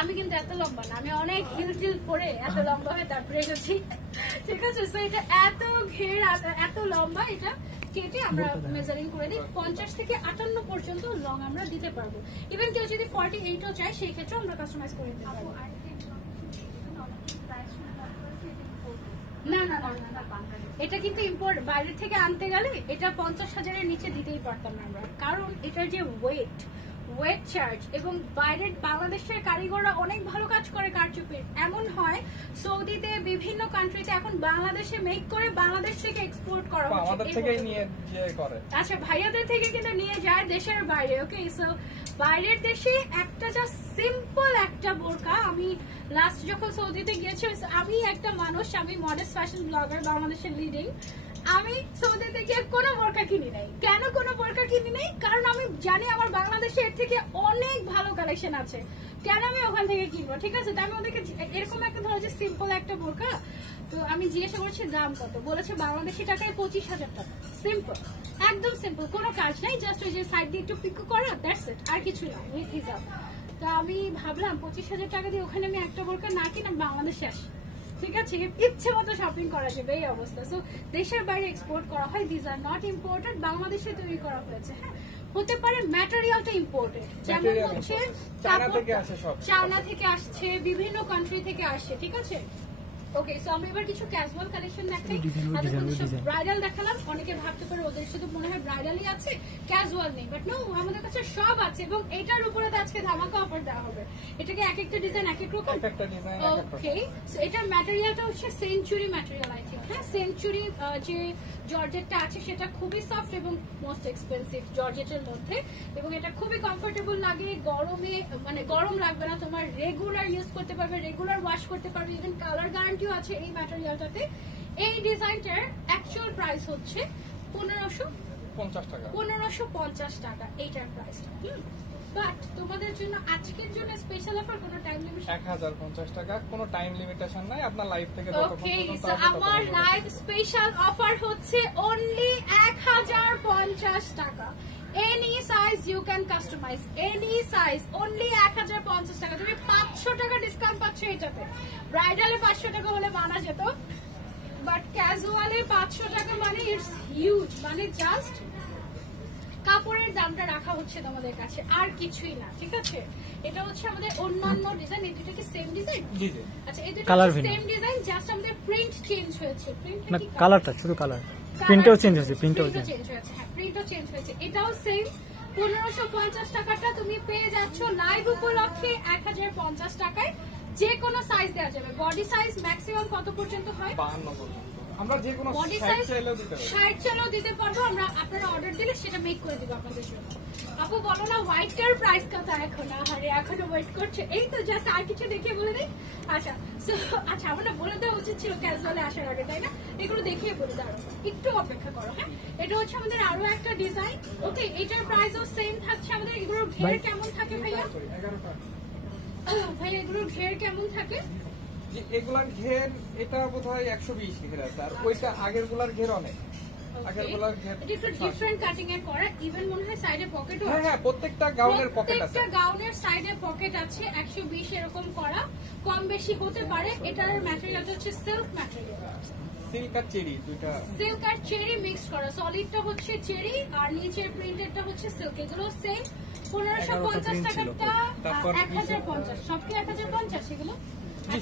আমি কিন্তু এত লম্বা না, আমি অনেক হিল টিল পরে এত লম্বা হয়ে তারপরে গেছি, ঠিক আছে? সো এটা এত ঘের এত লম্বা, এটা কেটে আমরা মেজারিং করে দিই। 50 থেকে 58 পর্যন্ত লং আমরা দিতে পারবো। ইভেন কেউ যদি 48ও চায় সেই ক্ষেত্রে আমরা কাস্টমাইজ করে দিতে পারবো। না না না না, এটা কিন্তু ইম্পোর্ট, বাইরে থেকে আনতে গেলে এটা 50,000-এর নিচে দিতেই পারতাম না আমরা, কারণ এটার যে ওয়েট চার্জ এবং বাইরের বাংলাদেশের কারিগররা অনেক ভালো কাজ করে কারচুপির। এমন হয় সৌদিতে বিভিন্ন কান্ট্রিতে এখন বাংলাদেশে মেক করে বাংলাদেশ থেকে এক্সপোর্ট করা হচ্ছে, আমাদের থেকেই নিয়ে করে। আচ্ছা, ভাইয়াদের থেকে কিন্তু নিয়ে যায় দেশের বাইরে। ওকে, সো বাইরের দেশে একটা যা সিম্পল একটা বোরকা, আমি লাস্ট যখন সৌদিতে গিয়েছি, আমি একটা মানুষ, আমি মডেস্ট ফ্যাশন ব্লগার বাংলাদেশের লিডিং, আমি সৌদিতে গিয়ে কোনো বোরকা কিনি নাই। কেন কোনো বোরকা কিনি নাই? কারণ আমি জানি আমার বাংলাদেশে এর থেকে অনেক ভালো কালেকশন আছে, কেন আমি ওখান থেকে কিনবো, ঠিক আছে? তো আমি ওদেরকে এরকম একটা ধরো যে সিম্পল একটা বোরকা, তো আমি জিজ্ঞাসা করছি দাম কত, বলেছে বাংলাদেশি টাকায় 25,000 টাকা। সিম্পল, একদম সিম্পল, কোনো কাজ নাই, জাস্ট ওই যে সাইড দিয়ে একটু পিকো করা, দ্যাটস ইট, আর কিছু না, উইথ হিজাব। তো আমি ভাবলাম 25,000 টাকা দিয়ে ওখানে আমি একটা বোরকা না কিনে বাংলাদেশে আসি, ঠিক আছে? ইচ্ছে মতো শপিং করা যাবে, এই অবস্থা। সো দেশের বাইরে এক্সপোর্ট করা হয়, দিস আর নট ইম্পোর্টেড, বাংলাদেশে তৈরি করা হয়েছে। হ্যাঁ, হতে পারে ম্যাটেরিয়ালটা ইম্পোর্টেড, যেমন হচ্ছে চায়না থেকে আসছে, বিভিন্ন কান্ট্রি থেকে আসছে, ঠিক আছে? ওকে, সো আমি এবার কিছু ক্যাজুয়াল কালেকশন দেখাই। ব্রাইডাল দেখালাম, অনেকে ভাবতে পারে ওদের শুধু মনে হয় ব্রাইডালই আছে, ক্যাজুয়াল নেই, বাট নো, আমাদের কাছে সব আছে। এবং এটার উপরে তো আজকে ধামাকা অফার দেওয়া হবে। এটাকে এক একটা ডিজাইন এক এক রকম। ওকে, সো এটার ম্যাটেরিয়ালটা হচ্ছে সেঞ্চুরি ম্যাটেরিয়াল, আই থিঙ্ক। হ্যাঁ, সেঞ্চুরি যে জর্জেটটা আছে সেটা খুবই সফট এবং মোস্ট এক্সপেন্সিভ জর্জেটের মধ্যে, এবং এটা খুবই কমফোর্টেবল লাগে, গরমে মানে গরম লাগবে না তোমার, রেগুলার ইউজ করতে পারবে, রেগুলার ওয়াশ করতে পারবে, ইভেন কালার গ্যারান্টিও আছে এই ম্যাটেরিয়ালটাতে। এই ডিজাইনটার অ্যাকচুয়াল প্রাইস হচ্ছে 1550 টাকা এইটার প্রাইসটা। বাট তোমাদের জন্য আজকের জন্য স্পেশাল অফার, কোনো টাইম লিমিট 1050 টাকা, কোনো টাইম লিমিটেশন নাই, আপনার লাইভ থেকে ওকে, সো আমার লাইভ স্পেশাল অফার হচ্ছে অনলি 1050 টাকা। Any size you can customise, any size, only 1050 টাকা। তুমি 500 টাকা ডিসকাউন্ট পাচ্ছ এটাতে। ব্রাইডালে 500 টাকা হলে মানা যেত, বাট ক্যাজুয়ালে 500 টাকা মানে ইটস হিউজ, মানে জাস্ট কাপড়ের দামটা রাখা হচ্ছে তোমাদের কাছে, আর কিছুই না, ঠিক আছে? এটা হচ্ছে আমাদের অন্যান্য ডিজাইন, এই দুটো কি সেম ডিজাইন? আচ্ছা, এই দুটো সেম ডিজাইন, জাস্ট আমাদের প্রিন্ট চেঞ্জ হয়েছে। প্রিন্টটা কি? কালারটা শুধু কালার, প্রিন্টও চেঞ্জ হয়েছে, প্রিন্টও চেঞ্জ হয়েছে। হ্যাঁ, প্রিন্টও চেঞ্জ হয়েছে। এটাও সেম 1550 টাকাটা তুমি পেয়ে যাচ্ছ লাইভ উপলক্ষে 1050 টাকায়। যে কোনো সাইজ দেওয়া যাবে। বডি সাইজ ম্যাক্সিমাম কত পর্যন্ত হয়? 52 পর্যন্ত। আমরা যে কোনো বডি সাইজ 60 চাইলেও দিতে পারবো, আমরা আপনারা অর্ডার দিলে সেটা মেক করে দিব আপনাদের জন্য। আপু বলো না হোয়াইটটার প্রাইস কত এখন? আরে এখনো ওয়েট করছে, এই তো জাস্ট আর কিছু দেখিয়ে বলে দিই। আচ্ছা, আচ্ছা, আমরা বলে দেওয়া উচিত ছিল ক্যাজুয়ালে আসার আগে, তাই না? এগুলো দেখিয়ে বলে দাও, একটু অপেক্ষা করো। হ্যাঁ, এটা হচ্ছে আমাদের আরো একটা ডিজাইন। ওকে, এটার প্রাইসও সেম থাকছে আমাদের। এগুলোর ঘের কেমন থাকে ভাইয়া? ভাইয়া এগুলোর ঘের কেমন থাকে? এগুলার ঘের এটা বোধহয় 120 লিখে আছে, আর ওইটা আগের গুলার ঘের অনেক। আগের বেলার ঘের এটা একটু ডিফারেন্ট কাটিং এর করা, ইভেন মনে হয় সাইডে পকেটও হ্যাঁ আছে। হ্যাঁ প্রত্যেকটা গাউনের পকেট আছে। প্রত্যেকটা গাউনের সাইডে পকেট আছে, 120 এরকম করা, কম বেশি হতে পারে। এটার ম্যাটেরিয়ালটা হচ্ছে সিল্ক ম্যাটেরিয়াল, সিল্ক আর চেরি দুইটা, সিল্ক আর চেরি মিক্স করা। সলিডটা হচ্ছে চেরি আর নিচের প্রিন্টেডটা হচ্ছে সিল্ক। এগুলো সেম 1550 টাকাটা 1050, সবকে 1050 এগুলো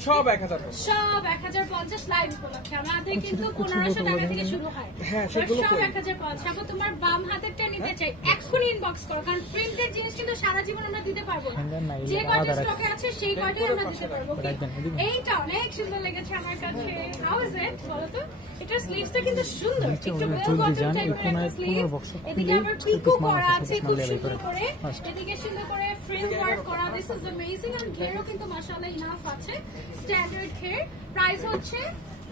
সব 1000 সব 1050 লাইভ উপলক্ষে আমাদের কিন্তু 1500 টাকা থেকে শুরু হয়। হ্যাঁ, সেগুলো সব কই? 1050। এখন তোমার বাম হাতেরটা নিতে চাই, এক্ষুনি ইনবক্স করো, কারণ প্রিন্টেড জিনিস কিন্তু সারা জীবন আমরা দিতে পারবো না। যে কয়টা স্টকে আছে সেই কয়টাই আমরা দিতে পারবো। এইটা অনেক সুন্দর লেগেছে আমার কাছে। হাউ ইজ ইট বলো তো? এটার স্লিভসটা কিন্তু সুন্দর, একটু ওয়েল বটম টাইপের একটা স্লিভ। এদিকে আবার পিকো করা আছে খুব সুন্দর করে, এদিকে সুন্দর করে ফ্রিল ওয়ার্ক করা। This is amazing. আর ঘেরও কিন্তু মাশাআল্লাহ ইনাফ আছে, স্ট্যান্ডার্ড ঘের। প্রাইস হচ্ছে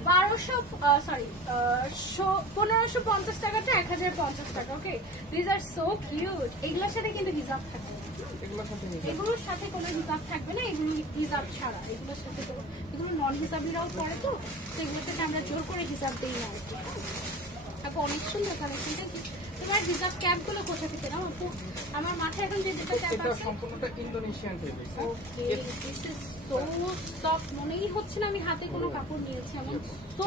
1550 টাকাটা 1050 টাকা। ওকে, দিস আর সো কিউট। এগুলোর সাথে কিন্তু হিজাব থাকে, এগুলোর সাথে কোনো হিজাব থাকবে না, এগুলো হিজাব ছাড়া। এগুলোর সাথে এগুলো নন হিজাবিরাও পড়ে, তো এগুলোর সাথে আমরা জোর করে হিজাব দিই না আর কি। আপু অনেক সুন্দর কালেকশনটা। তোমার হিজাব ক্যাপ গুলো কোথা থেকে নাও আপু? আমার মাথায় এখন যে দুটো ক্যাপ এটা আছে সম্পূর্ণটা Indonesian fabric. Okay, this is so soft. মনেই হচ্ছে না আমি হাতে কোনো কাপড় নিয়েছি, এমন সো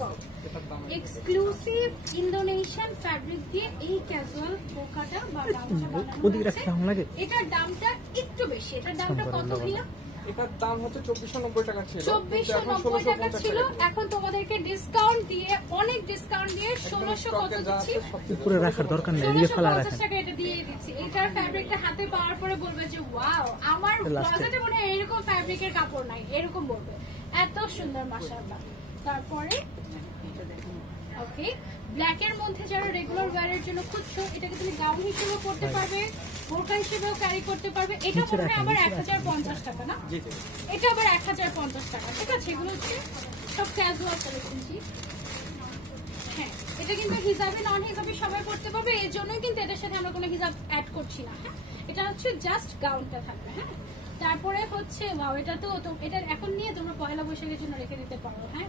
সফট। এটার দাম এক্সক্লুসিভ ইন্দোনেশিয়ান ফ্যাব্রিক দিয়ে এই ক্যাজুয়াল পোকাটা বা গামছা বানানো ওদিকে হয়েছে। রাখতে কেমন লাগে? এটার দামটা একটু বেশি। এটার দামটা কত ভাইয়া? এটার দাম হচ্ছে 2490 টাকা ছিল, কিন্তু এখন 2490 টাকা 1650 ছিল, টাকা। এখন তোমাদেরকে ডিসকাউন্ট দিয়ে, অনেক ডিসকাউন্ট দিয়ে 1600 কত দিচ্ছি? উপরে রাখার দরকার নেই, দিয়ে ফেলা 1650 রাখেন। টাকা এটা দিয়ে দিচ্ছি। এটার ফ্যাব্রিকটা হাতে পাওয়ার পরে বলবে যে ওয়াও, আমার ক্লোজেটে মনে হয় এরকম ফ্যাব্রিকের কাপড় নাই, এরকম বলবে। এত সুন্দর মাশাআল্লাহ। তারপরে ওকে, ব্ল্যাক এর মধ্যে যারা রেগুলার ওয়্যারের জন্য খুঁজছো, এটাকে তুমি গাউন হিসেবেও পরতে পারবে, বোরকা হিসেবেও ক্যারি করতে পারবে। এটা মনে হয় আবার 1050 টাকা না? জি জি। এটা আবার 1050 টাকা। ঠিক আছে, এগুলো হচ্ছে সব ক্যাজুয়াল কালেকশন। হ্যাঁ, এটা কিন্তু হিজাবে নন হিজাবে সবাই পড়তে পারবে, এর জন্যই কিন্তু এটার সাথে আমরা কোনো হিজাব অ্যাড করছি না। হ্যাঁ, এটা হচ্ছে জাস্ট গাউনটা থাকবে। হ্যাঁ, তারপরে হচ্ছে ওয়াও, এটা তো এটা এখন নিয়ে তোমরা পয়লা বৈশাখের জন্য রেখে দিতে পারো। হ্যাঁ,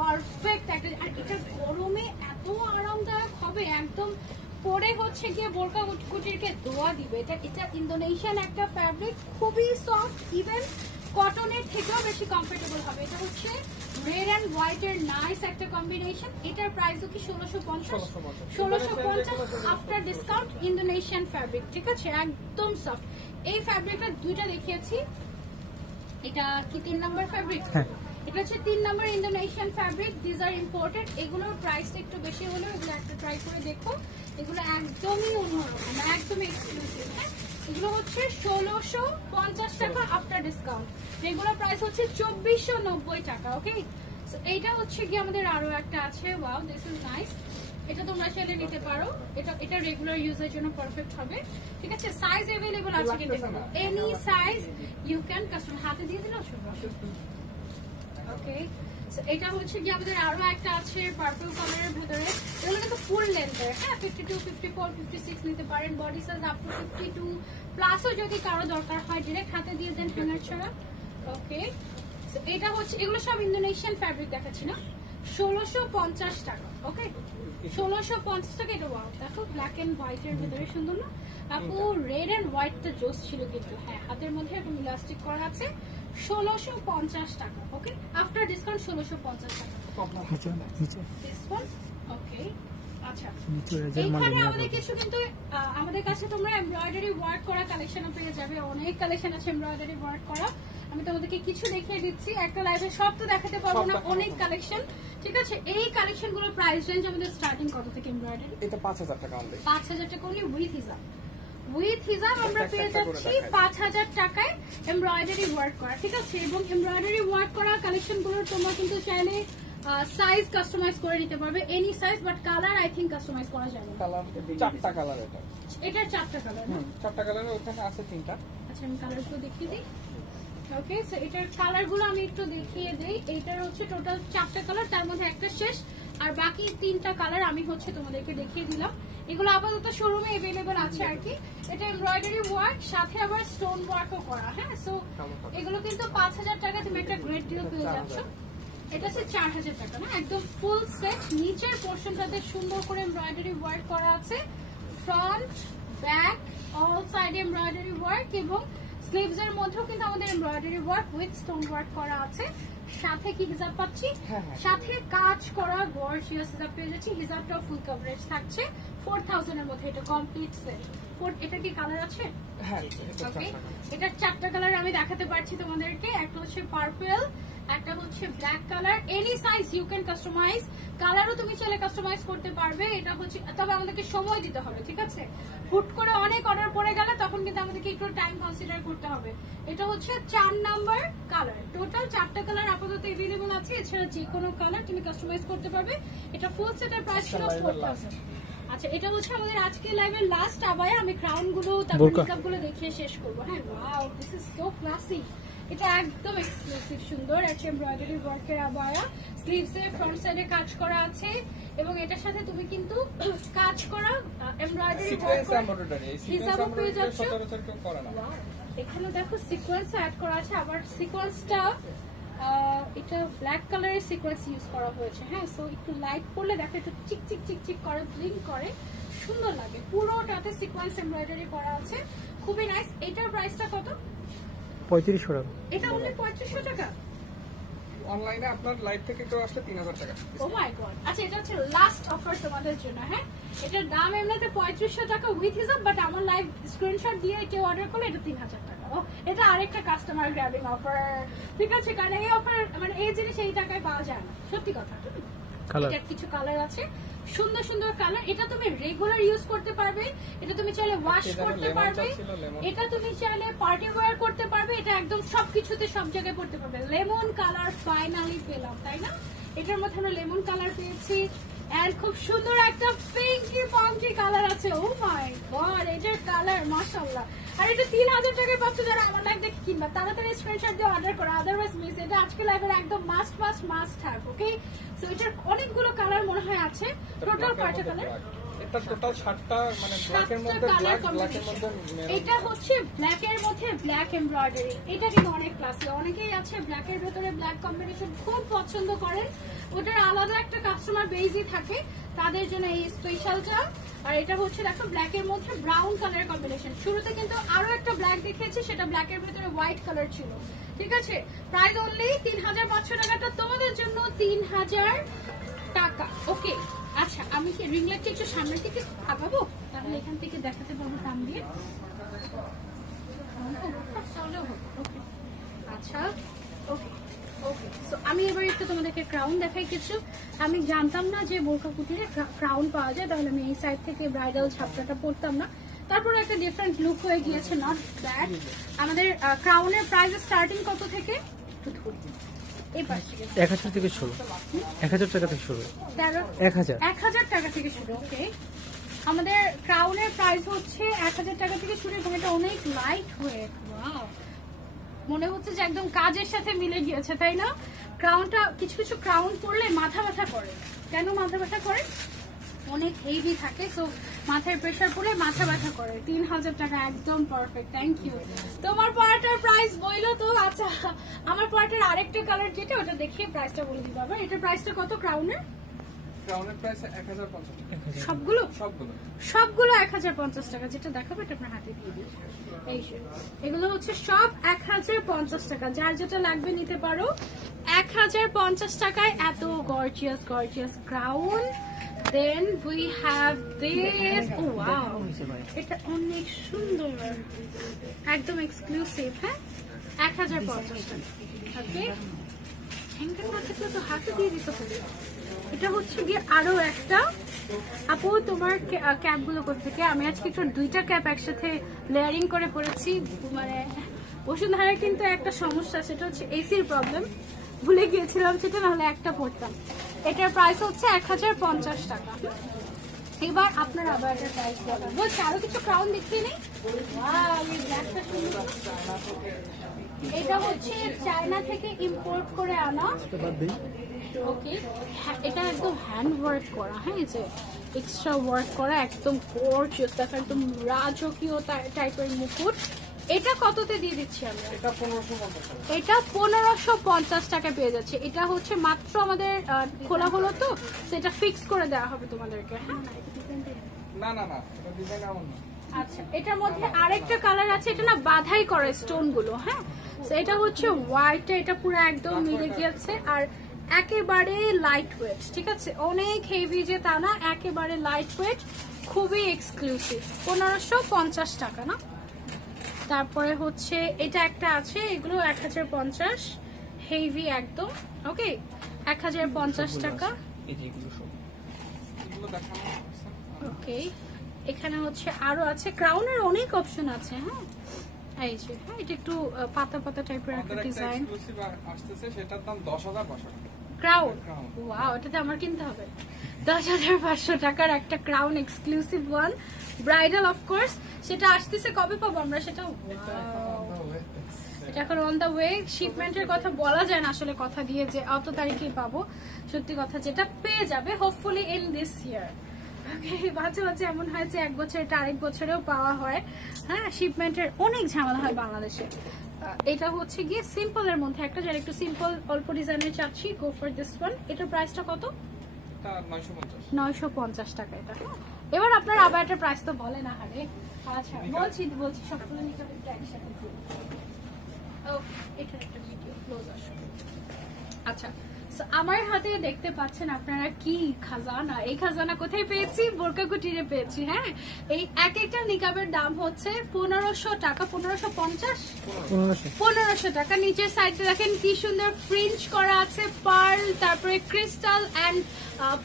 পারফেক্ট একটা। আর এটা গরমে এত আরামদায়ক হবে, একদম পরে হচ্ছে গিয়ে বোরকা কুটিরকে ধোয়া দিবে। এটা ইন্দোনেশিয়ান একটা ফ্যাব্রিক, খুবই সফট, ইভেন কটনের থেকেও বেশি কমফোর্টেবল হবে। এটা হচ্ছে রেড অ্যান্ড হোয়াইট এর নাইস একটা কম্বিনেশন। এটার প্রাইসও কি 1650 আফটার ডিসকাউন্ট। ইন্দোনেশিয়ান ফ্যাব্রিক, ঠিক আছে, একদম সফট। এই ফ্যাব্রিকটা দুইটা দেখিয়েছি, এটা কি 3 নাম্বার ফ্যাব্রিক? এটা হচ্ছে 3 number Indonesian fabric. This are imported. এগুলোর প্রাইসটা একটু বেশি হলেও এগুলো একটা ট্রাই করে দেখো। এগুলো একদমই অন্যরকম, একদমই এক্সক্লুসিভ। হ্যাঁ, এগুলো হচ্ছে 1650 টাকা আফটার ডিসকাউন্ট। রেগুলার প্রাইস হচ্ছে 2490 টাকা। ওকে, এইটা হচ্ছে কি আমাদের আরো একটা আছে। Wow, this is nice. এটা তোমরা চাইলে নিতে পারো, এটা রেগুলার ইউজের জন্য পারফেক্ট হবে। ঠিক আছে, সাইজ अवेलेबल আছে কিন্তু any size you can custom. হাতে দিয়ে দিলে ওকে। এটা হচ্ছে কি আমাদের আরো একটা আছে পার্পল কালারের ভিতরে। এগুলো কিন্তু ফুল লেন্থের। হ্যাঁ, 52, 54, 56 নিতে পারেন। বডি সাইজ আপ টু 52 প্লাসও যদি কারো দরকার হয় ডিরেক্ট হাতে দিয়ে দেন হ্যাঙ্গার ছাড়া। ওকে, এটা হচ্ছে, এগুলো সব ইন্দোনেশিয়ান ফ্যাব্রিক দেখাচ্ছি না। 1650 টাকা। ওকে, 1650 টাকা। এটা ওয়াও, দেখো ব্ল্যাক এন্ড হোয়াইট এর ভিতরে সুন্দর না আপু? রেড এন্ড হোয়াইটটা জোস ছিল কিন্তু। হ্যাঁ, হাতের মধ্যে এরকম ইলাস্টিক করা আছে। 1650 টাকা। ওকে, আফটার ডিসকাউন্ট 1650 টাকা। ওকে, আচ্ছা, এইখানে আমাদের কিছু কিন্তু আমাদের কাছে তোমরা এমব্রয়ডারি ওয়ার্ক করা কালেকশনও পেয়ে যাবে। অনেক কালেকশন আছে এমব্রয়ডারি ওয়ার্ক করা। আমি তোমাদেরকে কিছু দেখিয়ে দিচ্ছি, একটা লাইভে সব তো দেখাতে পারবো না, অনেক কালেকশন। ঠিক আছে, এই কালেকশন গুলোর প্রাইস রেঞ্জ আমাদের স্টার্টিং কত থেকে এমব্রয়ডারি? এটা 5000 টাকা অনলি। 5000 টাকা অনলি উইথ হিজাব। উইথ হিজাব আমরা পেয়ে যাচ্ছি 5000 টাকায় এমব্রয়ডারি ওয়ার্ক করা। ঠিক আছে, এবং এমব্রয়ডারি ওয়ার্ক করা কালেকশন গুলোর তোমরা কিন্তু চাইলে সাইজ কাস্টমাইজ করে নিতে পারবে, any size, but colour I think customise করা যাবে না। কালার 4টা কালার। এটা 4টা কালার না? 4টা কালার, ওখানে আছে 3টা। আচ্ছা, আমি কালারগুলো দেখিয়ে দিই। ওকে, সো এটার কালারগুলো আমি একটু দেখিয়ে দেই। এটার হচ্ছে টোটাল 4টা কালার, তার মধ্যে একটা শেষ, আর বাকি 3টা কালার আমি হচ্ছে তোমাদেরকে দেখিয়ে দিলাম। এগুলো আপাতত শোরুমে अवेलेबल আছে আর কি। এটা এমব্রয়ডারি ওয়ার্ক, সাথে আবার স্টোন ওয়ার্কও করা। হ্যাঁ, সো এগুলো কিন্তু 5000 টাকা তুমি একটা গ্রেট ডিল পেয়ে যাচ্ছ। এটা হচ্ছে 4000 টাকা না, একদম ফুল সেট। নিচের পোর্শনটাতে সুন্দর করে এমব্রয়ডারি ওয়ার্ক করা আছে, front back all side embroidery work, এবং স্লিভস এর মধ্যেও কিন্তু আমাদের embroidery work with stone work করা আছে। সাথে কি হিজাব পাচ্ছি, সাথে কাজ করা গর্জিয়াস হিজাব পেয়ে যাচ্ছি। হিজাবটাও ফুল কভারেজ থাকছে 4000 এর মধ্যে, এটা কমপ্লিট সেট। এটা কি কালার আছে? ওকে, এটার 4টা কালার আমি দেখাতে পারছি তোমাদেরকে। একটা হচ্ছে পার্পল, একটা হচ্ছে black colour. Any size you can customise, কালারও তুমি চাইলে কাস্টমাইজ করতে পারবে। এটা হচ্ছে, তবে আমাদেরকে সময় দিতে হবে, ঠিক আছে? হুট করে অনেক অর্ডার পড়ে গেলে তখন কিন্তু আমাদেরকে একটু টাইম কনসিডার করতে হবে। এটা হচ্ছে 4 নাম্বার কালার। টোটাল 4টা কালার আপাতত এভেলেবল আছে, এছাড়া যে কোনো কালার তুমি কাস্টমাইজ করতে পারবে। এটা ফুল সেটের প্রাইস ছিল 4000। আচ্ছা, এটা হচ্ছে আমাদের আজকে লাইভের লাস্ট আবায়া। আমি ক্রাউন গুলো তারপর মেকআপ গুলো দেখিয়ে শেষ করবো। হ্যাঁ, wow, this is so classy. এটা একদম এক্সক্লুসিভ সুন্দর একটা এমব্রয়ডারি ওয়ার্কের আবায়া। স্লিভস এর ফ্রন্ট সাইডে কাজ করা আছে, এবং এটার সাথে তুমি কিন্তু কাজ করা এমব্রয়ডারি ওয়ার্ক হিসাবও পেয়ে যাচ্ছ। এখানে দেখো সিকোয়েন্স অ্যাড করা আছে, আবার সিকোয়েন্সটা এটা ব্ল্যাক কালারের সিকোয়েন্স ইউজ করা হয়েছে। হ্যাঁ, সো একটু লাইট করলে দেখো একটু চিক চিক চিক চিক করে ব্লিঙ্ক করে, সুন্দর লাগে। পুরোটাতে সিকোয়েন্স এমব্রয়ডারি করা আছে, খুবই নাইস। এটার প্রাইসটা কত? 3500 টাকা। এটা হলে 3500 টাকা। অনলাইনে আপনার লাইভ থেকে কেউ আসলে 3000 টাকা। ও মাই গড। আচ্ছা, এটা হচ্ছে লাস্ট অফার তোমাদের জন্য। হ্যাঁ, এটার দাম এমনিতে 3500 টাকা উইথ হিসাব, বাট আমার লাইভ স্ক্রিনশট দিয়ে কেউ অর্ডার করলে এটা 3000 টাকা। এটা আরেকটা কাস্টমার গ্র্যাবিং অফার, ঠিক আছে? কারণ এই অফার মানে এই জিনিস এই টাকায় পাওয়া যায় না, সত্যি কথা। এটার কিছু কালার আছে, সুন্দর সুন্দর কালার। এটা তুমি রেগুলার ইউজ করতে পারবে, এটা তুমি চাইলে ওয়াশ করতে পারবে, এটা তুমি চাইলে পার্টি ওয়্যার করতে পারবে, এটা একদম সবকিছুতে সব জায়গায় পড়তে পারবে। লেমন কালার ফাইনালি পেলাম, তাই না? এটার মধ্যে আমরা লেমন কালার পেয়েছি, এন্ড খুব সুন্দর একটা পিঙ্কি পঙ্কি কালার আছে। ও মাই গড, এটার কালার মাশাআল্লাহ। আর এটা 3000 টাকায় পাচ্ছ। যারা আমার লাইভ দেখে কিনবা তাড়াতাড়ি স্ক্রিনশট দিয়ে অর্ডার করো, আদারওয়াইজ মিস। এটা আজকে লাইভের একদম must must must have. Okay, so এটার অনেকগুলো কালার মনে হয় আছে। টোটাল 5টা কালার, এটা টোটাল 7টা, মানে ব্ল্যাকের মধ্যে ব্ল্যাক, ব্ল্যাকের মধ্যে মেরুন। এটা হচ্ছে ব্ল্যাকের মধ্যে ব্ল্যাক এমব্রয়ডারি। এটা কিন্তু অনেক ক্লাসি, অনেকেই আছে ব্ল্যাকের ভেতরে ব্ল্যাক কম্বিনেশন খুব পছন্দ করেন, ওটার আলাদা একটা কাস্টমার বেজই থাকে, তাদের জন্য এই স্পেশালটা। আর এটা হচ্ছে দেখো ব্ল্যাকের মধ্যে ব্রাউন কালার কম্বিনেশন। শুরুতে কিন্তু আরো একটা ব্ল্যাক দেখিয়েছি, সেটা ব্ল্যাকের ভেতরে হোয়াইট কালার ছিল, ঠিক আছে? প্রাইস অনলি 3500 টাকাটা তোমাদের জন্য 3000 টাকা। ওকে, আচ্ছা, আমি কি রিং লাইটটা একটু সামনের দিকে আগাবো, তাহলে এখান থেকে দেখাতে পারবো দাম দিয়ে। আচ্ছা, ওকে ওকে। সো আমি এবার একটু তোমাদেরকে ক্রাউন দেখাই কিছু। আমি জানতাম না যে বোরকা কুটিরে ক্রাউন পাওয়া যায়, তাহলে আমি এই সাইড থেকে ব্রাইডাল ছাপটাটা পরতাম না। তারপর একটা ডিফারেন্ট লুক হয়ে গিয়েছে, নট ব্যাড। আমাদের ক্রাউনের প্রাইস স্টার্টিং কত থেকে? 1000 থেকে শুরু, 1000 টাকা থেকে শুরু, 1000 টাকা থেকে শুরু। ওকে, আমাদের ক্রাউনের প্রাইস হচ্ছে 1000 টাকা থেকে শুরু, এবং এটা অনেক লাইট ওয়েট। ওয়াও, মনে হচ্ছে যে একদম কাজের সাথে মিলে গিয়েছে, তাই না? ক্রাউনটা, কিছু কিছু ক্রাউন পরলে মাথা ব্যথা করে। কেন মাথা ব্যথা করে? অনেক হেভি থাকে, তো মাথায় প্রেসার পড়লে মাথা ব্যথা করে। 3000 টাকা একদম পারফেক্ট। Thank you. তোমার পার্টার প্রাইস বইলো তো। আচ্ছা, আমার পার্টার আরেকটা কালার যেটা, ওটা দেখিয়ে প্রাইসটা বলে দিবা। আবার এটার প্রাইসটা কত ক্রাউনের? ক্রাউনের প্রাইস 1050 টাকা। সবগুলো 1050 টাকা। যেটা দেখাবো এটা আপনার হাতে দিয়ে দিই। এই এগুলো হচ্ছে সব 1050 টাকা। যার যেটা লাগবে নিতে পারো। 1050 টাকায় এত gorgeous gorgeous crown. Then we have this. Oh wow, এটা অনেক সুন্দর, একদম এক্সক্লুসিভ। হ্যাঁ, 1050 টাকা। ওকে, হ্যাঙ্গার করতে তো হাতে দিয়ে দিতে হবে। এটা হচ্ছে গিয়ে আরো একটা। আপু, তোমার ক্যাপ গুলো কোথেকে? আমি আজকে একটু 2টা ক্যাপ একসাথে লেয়ারিং করে পরেছি। মানে বসুন্ধরায় কিন্তু একটা সমস্যা, সেটা হচ্ছে এসির প্রবলেম। ভুলে গিয়েছিলাম সেটা, নাহলে একটা পড়তাম। এটার প্রাইস হচ্ছে 1050 টাকা। এবার আপনার আবার একটা প্রাইস দেখাবো। আরো কিছু ক্রাউন দেখিয়ে নেই। এটা হচ্ছে চায়না থেকে ইম্পোর্ট করে আনা। ওকে, এটা একদম হ্যান্ড ওয়ার্ক করা। হ্যাঁ, এই যে এক্সট্রা ওয়ার্ক করা, একদম গর্জিয়াস, দেখো একদম রাজকীয় টাইপের মুকুট। এটা কততে দিয়ে দিচ্ছি আমরা? এটা 1550 টাকা। এটা 1550 টাকা পেয়ে যাচ্ছে। এটা হচ্ছে মাত্র আমাদের খোলা হলো তো, সেটা ফিক্স করে দেওয়া হবে তোমাদেরকে। হ্যাঁ না না না, এটা ডিজাইন এমন না। আচ্ছা, এটার মধ্যে আরেকটা কালার আছে, এটা না বাধাই করে স্টোন গুলো। হ্যাঁ, এটা হচ্ছে হোয়াইট, এটা পুরো একদম মিলে গিয়েছে আর একেবারে লাইট ওয়েট। ঠিক আছে, অনেক হেভি যে তা না, একেবারে লাইট ওয়েট, খুবই এক্সক্লুসিভ। 1550 টাকা না। তারপরে হচ্ছে এটা একটা আছে, এগুলো 1050, হেভি একদম। ওকে, 1050 টাকা। এগুলো দেখানো হচ্ছে। ওকে, এখানে হচ্ছে আরো আছে, ক্রাউনের অনেক অপশন আছে। হ্যাঁ, এই যে হ্যাঁ, এটা একটু পাতা পাতা টাইপের একটা আমাদের একটা ডিজাইন। এক্সক্লুসিভ আসছে, সেটার দাম 10500 টাকা। Crown, Crown। ওয়াও, এটাতে আমার কিনতে হবে। 10500 টাকার একটা crown, exclusive one, bridal of course. সেটা আসতেছে কবে পাবো আমরা সেটা? এটা এখন অন দা ওয়ে। শিপমেন্টের কথা বলা যায় না আসলে কথা দিয়ে যে অত তারিখে পাবো, সত্যি কথা যেটা পেয়ে যাবে হোপফুলি ইন দিস ইয়ার। মাঝে মাঝে এমন হয় যে 1 বছর এটা আরেক বছরেও পাওয়া হয়। হ্যাঁ, শিপমেন্টের অনেক ঝামেলা হয় বাংলাদেশে। এটা হচ্ছে গিয়ে সিম্পল এর মধ্যে একটা, যারা একটু সিম্পল অল্প ডিজাইনের চাচ্ছি, গো ফর দিস ওয়ান। এটার প্রাইসটা কত? এটা 950। 950 টাকা এটা। এবার আপনার আবার একটা প্রাইস তো বলে না। আরে আচ্ছা, বলছি সবগুলো নিকাব একসাথে। ও, এটা একটা ভিডিও ক্লোজ আসবে। আচ্ছা, আমার হাতে দেখতে পাচ্ছেন আপনারা কি খাজানা। এই খাজানা কোথায় পেয়েছি? বোরকা কুটিরে পেয়েছি। হ্যাঁ, এই এক একটা নিকাবের দাম হচ্ছে 1500 টাকা, 1550 টাকা। নিচের সাইডে দেখেন কি সুন্দর ফ্রিঞ্জ করা আছে, পার্ল, তারপরে crystal and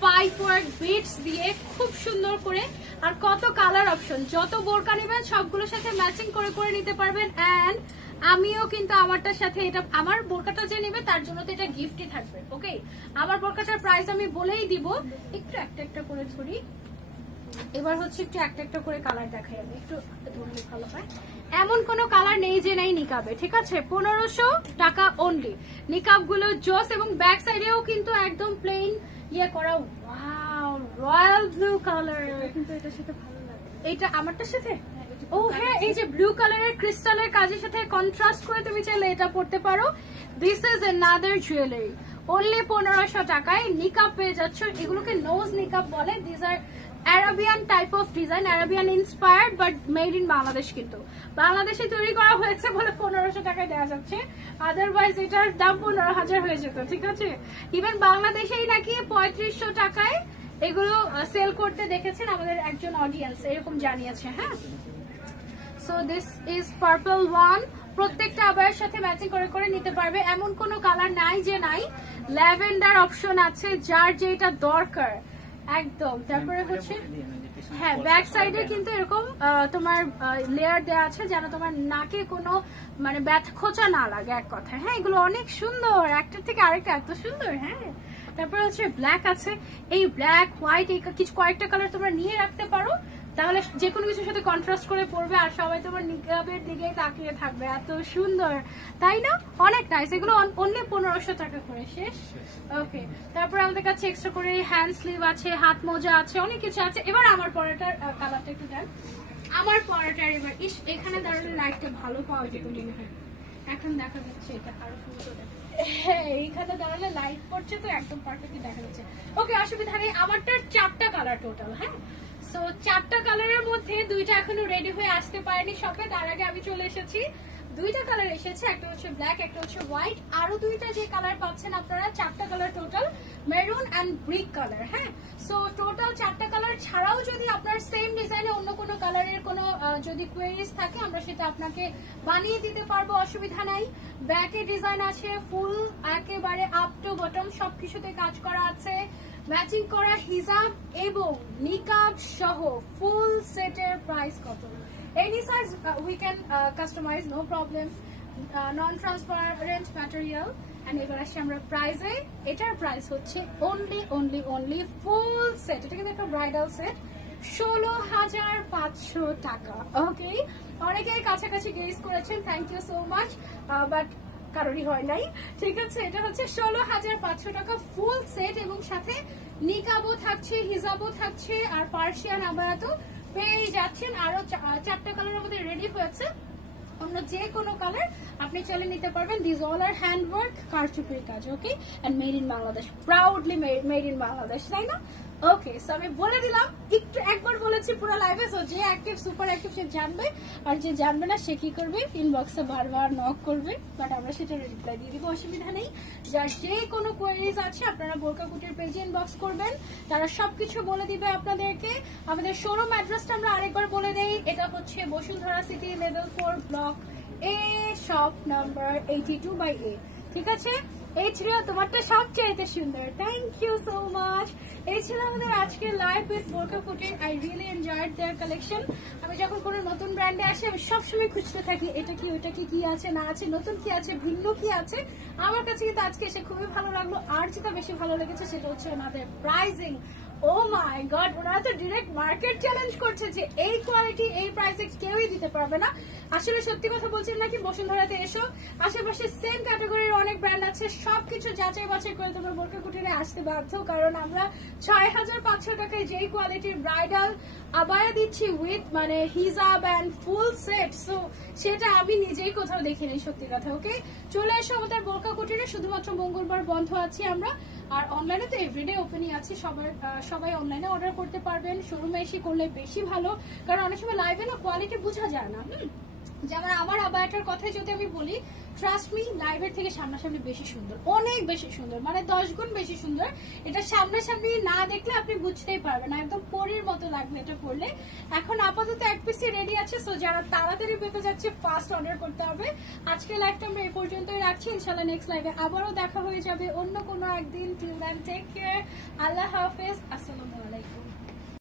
pipe work beads দিয়ে খুব সুন্দর করে। আর কত কালার অপশন, যত বোরকা নেবেন সবগুলোর সাথে ম্যাচিং করে করে নিতে পারবেন। এন্ড আমিও কিন্তু আমারটার সাথে, এটা আমার বোরকাটা যে নেবে তার জন্য তো এটা গিফটই থাকবে। ওকে, আমার বোরকাটার প্রাইস আমি বলেই দিব। একটু একটা একটা করে ধরি, এবার হচ্ছে একটু একটা একটা করে কালার দেখাই। আমি একটু ধরলে ভালো হয়। এমন কোনো কালার নেই যে নেই নিকাবে। ঠিক আছে, 1500 টাকা অনলি। নিকাব গুলো জোস, এবং ব্যাক সাইডেও কিন্তু একদম প্লেন ইয়ে করা। ওয়াও, রয়্যাল ব্লু কালার, কিন্তু এটার সাথে ভালো লাগে। এটা আমারটার সাথে, ও হ্যাঁ, এই যে ব্লু কালারের ক্রিস্টালের কাজের সাথে কন্ট্রাস্ট করে তুমি চাইলে এটা পড়তে পারো। This is another jewellery, only 1500 টাকায় নিকাব পেয়ে যাচ্ছ। এগুলোকে নোজ নিকাব বলে। This are Arabian type of design, Arabian inspired, but made in Bangladesh. কিন্তু বাংলাদেশে তৈরি করা হয়েছে বলে 1500 টাকায় দেওয়া যাচ্ছে, আদারওয়াইজ এটার দাম 15000 হয়ে যেত। ঠিক আছে, ইভেন বাংলাদেশেই নাকি 3500 টাকায় এগুলো সেল করতে দেখেছেন আমাদের একজন অডিয়েন্স, এরকম জানিয়েছে। হ্যাঁ, so this is purple one. প্রত্যেকটা আবায়ের সাথে ম্যাচিং করে করে নিতে পারবে, এমন কোনো কালার নাই যে নাই। ল্যাভেন্ডার অপশন আছে, যার যেটা দরকার একদম। তারপরে হচ্ছে হ্যাঁ, ব্যাক সাইডে কিন্তু এরকম তোমার লেয়ার দেওয়া আছে যেন তোমার নাকে কোনো মানে ব্যথা খোঁচা না লাগে, এক কথা। হ্যাঁ, এগুলো অনেক সুন্দর, একটার থেকে আরেকটা এত সুন্দর। হ্যাঁ, তারপরে হচ্ছে ব্ল্যাক আছে, এই ব্ল্যাক হোয়াইট এই কিছু কয়েকটা কালার তোমরা নিয়ে রাখতে পারো, তাহলে যে কোনো কিছুর সাথে কন্ট্রাস্ট করে পড়বে আর সবাই তোমার নিকাবের দিকে তাকিয়ে থাকবে। এত সুন্দর, তাই না? অনেক নাইস। এগুলো অনলি 1500 টাকা করে শেষ। ওকে, তারপরে আমাদের কাছে এক্সট্রা করে হ্যান্ড স্লিভ আছে, হাত মোজা আছে, অনেক কিছু আছে। এবার আমার পরাটার কালারটা একটু দেন। আমার পরাটার এবার এখানে দাঁড়ালে লাইটটা ভালো পাওয়া যেত মনে হয়। এখন দেখা যাচ্ছে এটা আরো সুন্দর। হ্যাঁ, এইখানে দাঁড়ালে লাইট পড়ছে তো একদম পারফেক্টলি দেখা যাচ্ছে। ওকে, অসুবিধা নেই। আমারটার 4টা কালার টোটাল। হ্যাঁ, সো 4টা কালারের মধ্যে 2টা এখনো রেডি হয়ে আসতে পারেনি শপে, তার আগে আমি চলে এসেছি। 2টা কালার এসেছে, একটা হচ্ছে ব্ল্যাক, একটা হচ্ছে হোয়াইট। আরো 2টা যে কালার পাচ্ছেন আপনারা, 4টা colour total, maroon and brick colour. হ্যাঁ, সো টোটাল 4টা কালার ছাড়াও যদি আপনার সেম ডিজাইনে অন্য কোনো কালারের কোনো যদি কোয়েরিজ থাকে, আমরা সেটা আপনাকে বানিয়ে দিতে পারবো, অসুবিধা নাই। ব্যাকে ডিজাইন আছে ফুল, একেবারে আপ টু বটম সবকিছুতে কাজ করা আছে, ম্যাচিং করা হিজাব এবং নিকাব সহ ফুল সেটের প্রাইস কত? Any size we can customize, no problem. Non-transparent material. And এবার আসি আমরা প্রাইসে। এটার প্রাইস হচ্ছে only ফুল সেট, এটা কিন্তু একটা ব্রাইডাল সেট, 16500 টাকা। ওকে, অনেকেই কাছাকাছি গেস করেছেন, thank you so much, but কারোরই হয় নাই। ঠিক আছে, এটা হচ্ছে 16500 টাকা ফুল সেট, এবং সাথে নিকাবও থাকছে, হিজাবও থাকছে, আর পার্সিয়ান আবায়াতও পেয়ে যাচ্ছেন। আরো 4টা কালার আমাদের রেডি হয়েছে, অন্য যে কোনো কালার আপনি চলে নিতে পারবেন। This all are hand work, কারচুপির কাজ, okay, and made in Bangladesh, proudly made in Bangladesh, তাই না? ওকে, সো আমি বলে দিলাম, একটু একবার বলেছি পুরো লাইভে। সো যে অ্যাক্টিভ, সুপার অ্যাক্টিভ সে জানবে, আর যে জানবে না সে কি করবে, ইনবক্সে বারবার নক করবে, বাট আমরা সেটা রিপ্লাই দিয়ে দিব, অসুবিধা নেই। যার যে কোনো কোয়েরিজ আছে আপনারা বোরকা কুটির পেজে ইনবক্স করবেন, তারা সবকিছু বলে দিবে আপনাদেরকে। আমাদের শোরুম অ্যাড্রেসটা আমরা আরেকবার বলে দেই, এটা হচ্ছে বসুন্ধরা সিটি লেভেল 4 ব্লক এ, শপ নাম্বার 82/A, ঠিক আছে? এই ছিল তোমারটা সবচেয়ে সুন্দর, থ্যাংক ইউ সো মাচ। এই ছিল আমাদের আজকের live with Borka Kutir. I really enjoyed their collection. আমি যখন কোনো নতুন ব্র্যান্ডে আসি আমি সবসময় খুঁজতে থাকি এটা কি ওইটা কি আছে না আছে, নতুন কি আছে, ভিন্ন কি আছে। আমার কাছে কিন্তু আজকে এসে খুবই ভালো লাগলো। আর যেটা বেশি ভালো লেগেছে সেটা হচ্ছে ওনাদের প্রাইসিং। ও মাই গড, ওনারা তো ডিরেক্ট মার্কেট চ্যালেঞ্জ করছে যে এই কোয়ালিটি এই প্রাইসে কেউই দিতে পারবে না। আসলে সত্যি কথা বলছেন নাকি, বসুন্ধরাতে এসো, আশেপাশে সেম ক্যাটাগরির অনেক ব্র্যান্ড আছে, সবকিছু যাচাই বাছাই করে তোমার বোরকা কুটিরে আসতে বাধ্য। কারণ আমরা 6500 টাকায় যেই কোয়ালিটির ব্রাইডাল আবায়া দিচ্ছি উইথ মানে হিজাব অ্যান্ড ফুল সেট, সো সেটা আমি নিজেই কোথাও দেখিনি, সত্যি কথা। ওকে, চলে এসো আমাদের বোরকা কুটিরে, শুধুমাত্র মঙ্গলবার বন্ধ আছি আমরা, আর অনলাইনে তো এভরিডে ওপেনই আছে। সবাই অনলাইনে অর্ডার করতে পারবেন, শোরুমে এসে করলে বেশি ভালো, কারণ অনেক সময় লাইভে না কোয়ালিটি বোঝা যায় না। যেমন আমার আবায়াটার কথাই যদি আমি বলি, ট্রাস্ট মি, লাইভের থেকে সামনাসামনি বেশি সুন্দর, অনেক বেশি সুন্দর, মানে 10 গুণ বেশি সুন্দর। এটা সামনাসামনি না দেখলে আপনি বুঝতেই পারবেন না, একদম পরীর মতো লাগবে এটা পরলে। এখন আপাতত এক পিসি রেডি আছে, সো যারা তাড়াতাড়ি পেতে যাচ্ছে ফার্স্ট অর্ডার করতে হবে। আজকে লাইভটা আমরা এই পর্যন্তই রাখছি, ইনশাল্লাহ নেক্সট লাইভে আবারও দেখা হয়ে যাবে অন্য কোনো একদিন। টিল দেন টেক কেয়ার, আল্লাহ হাফেজ, আসসালামু আলাইকুম।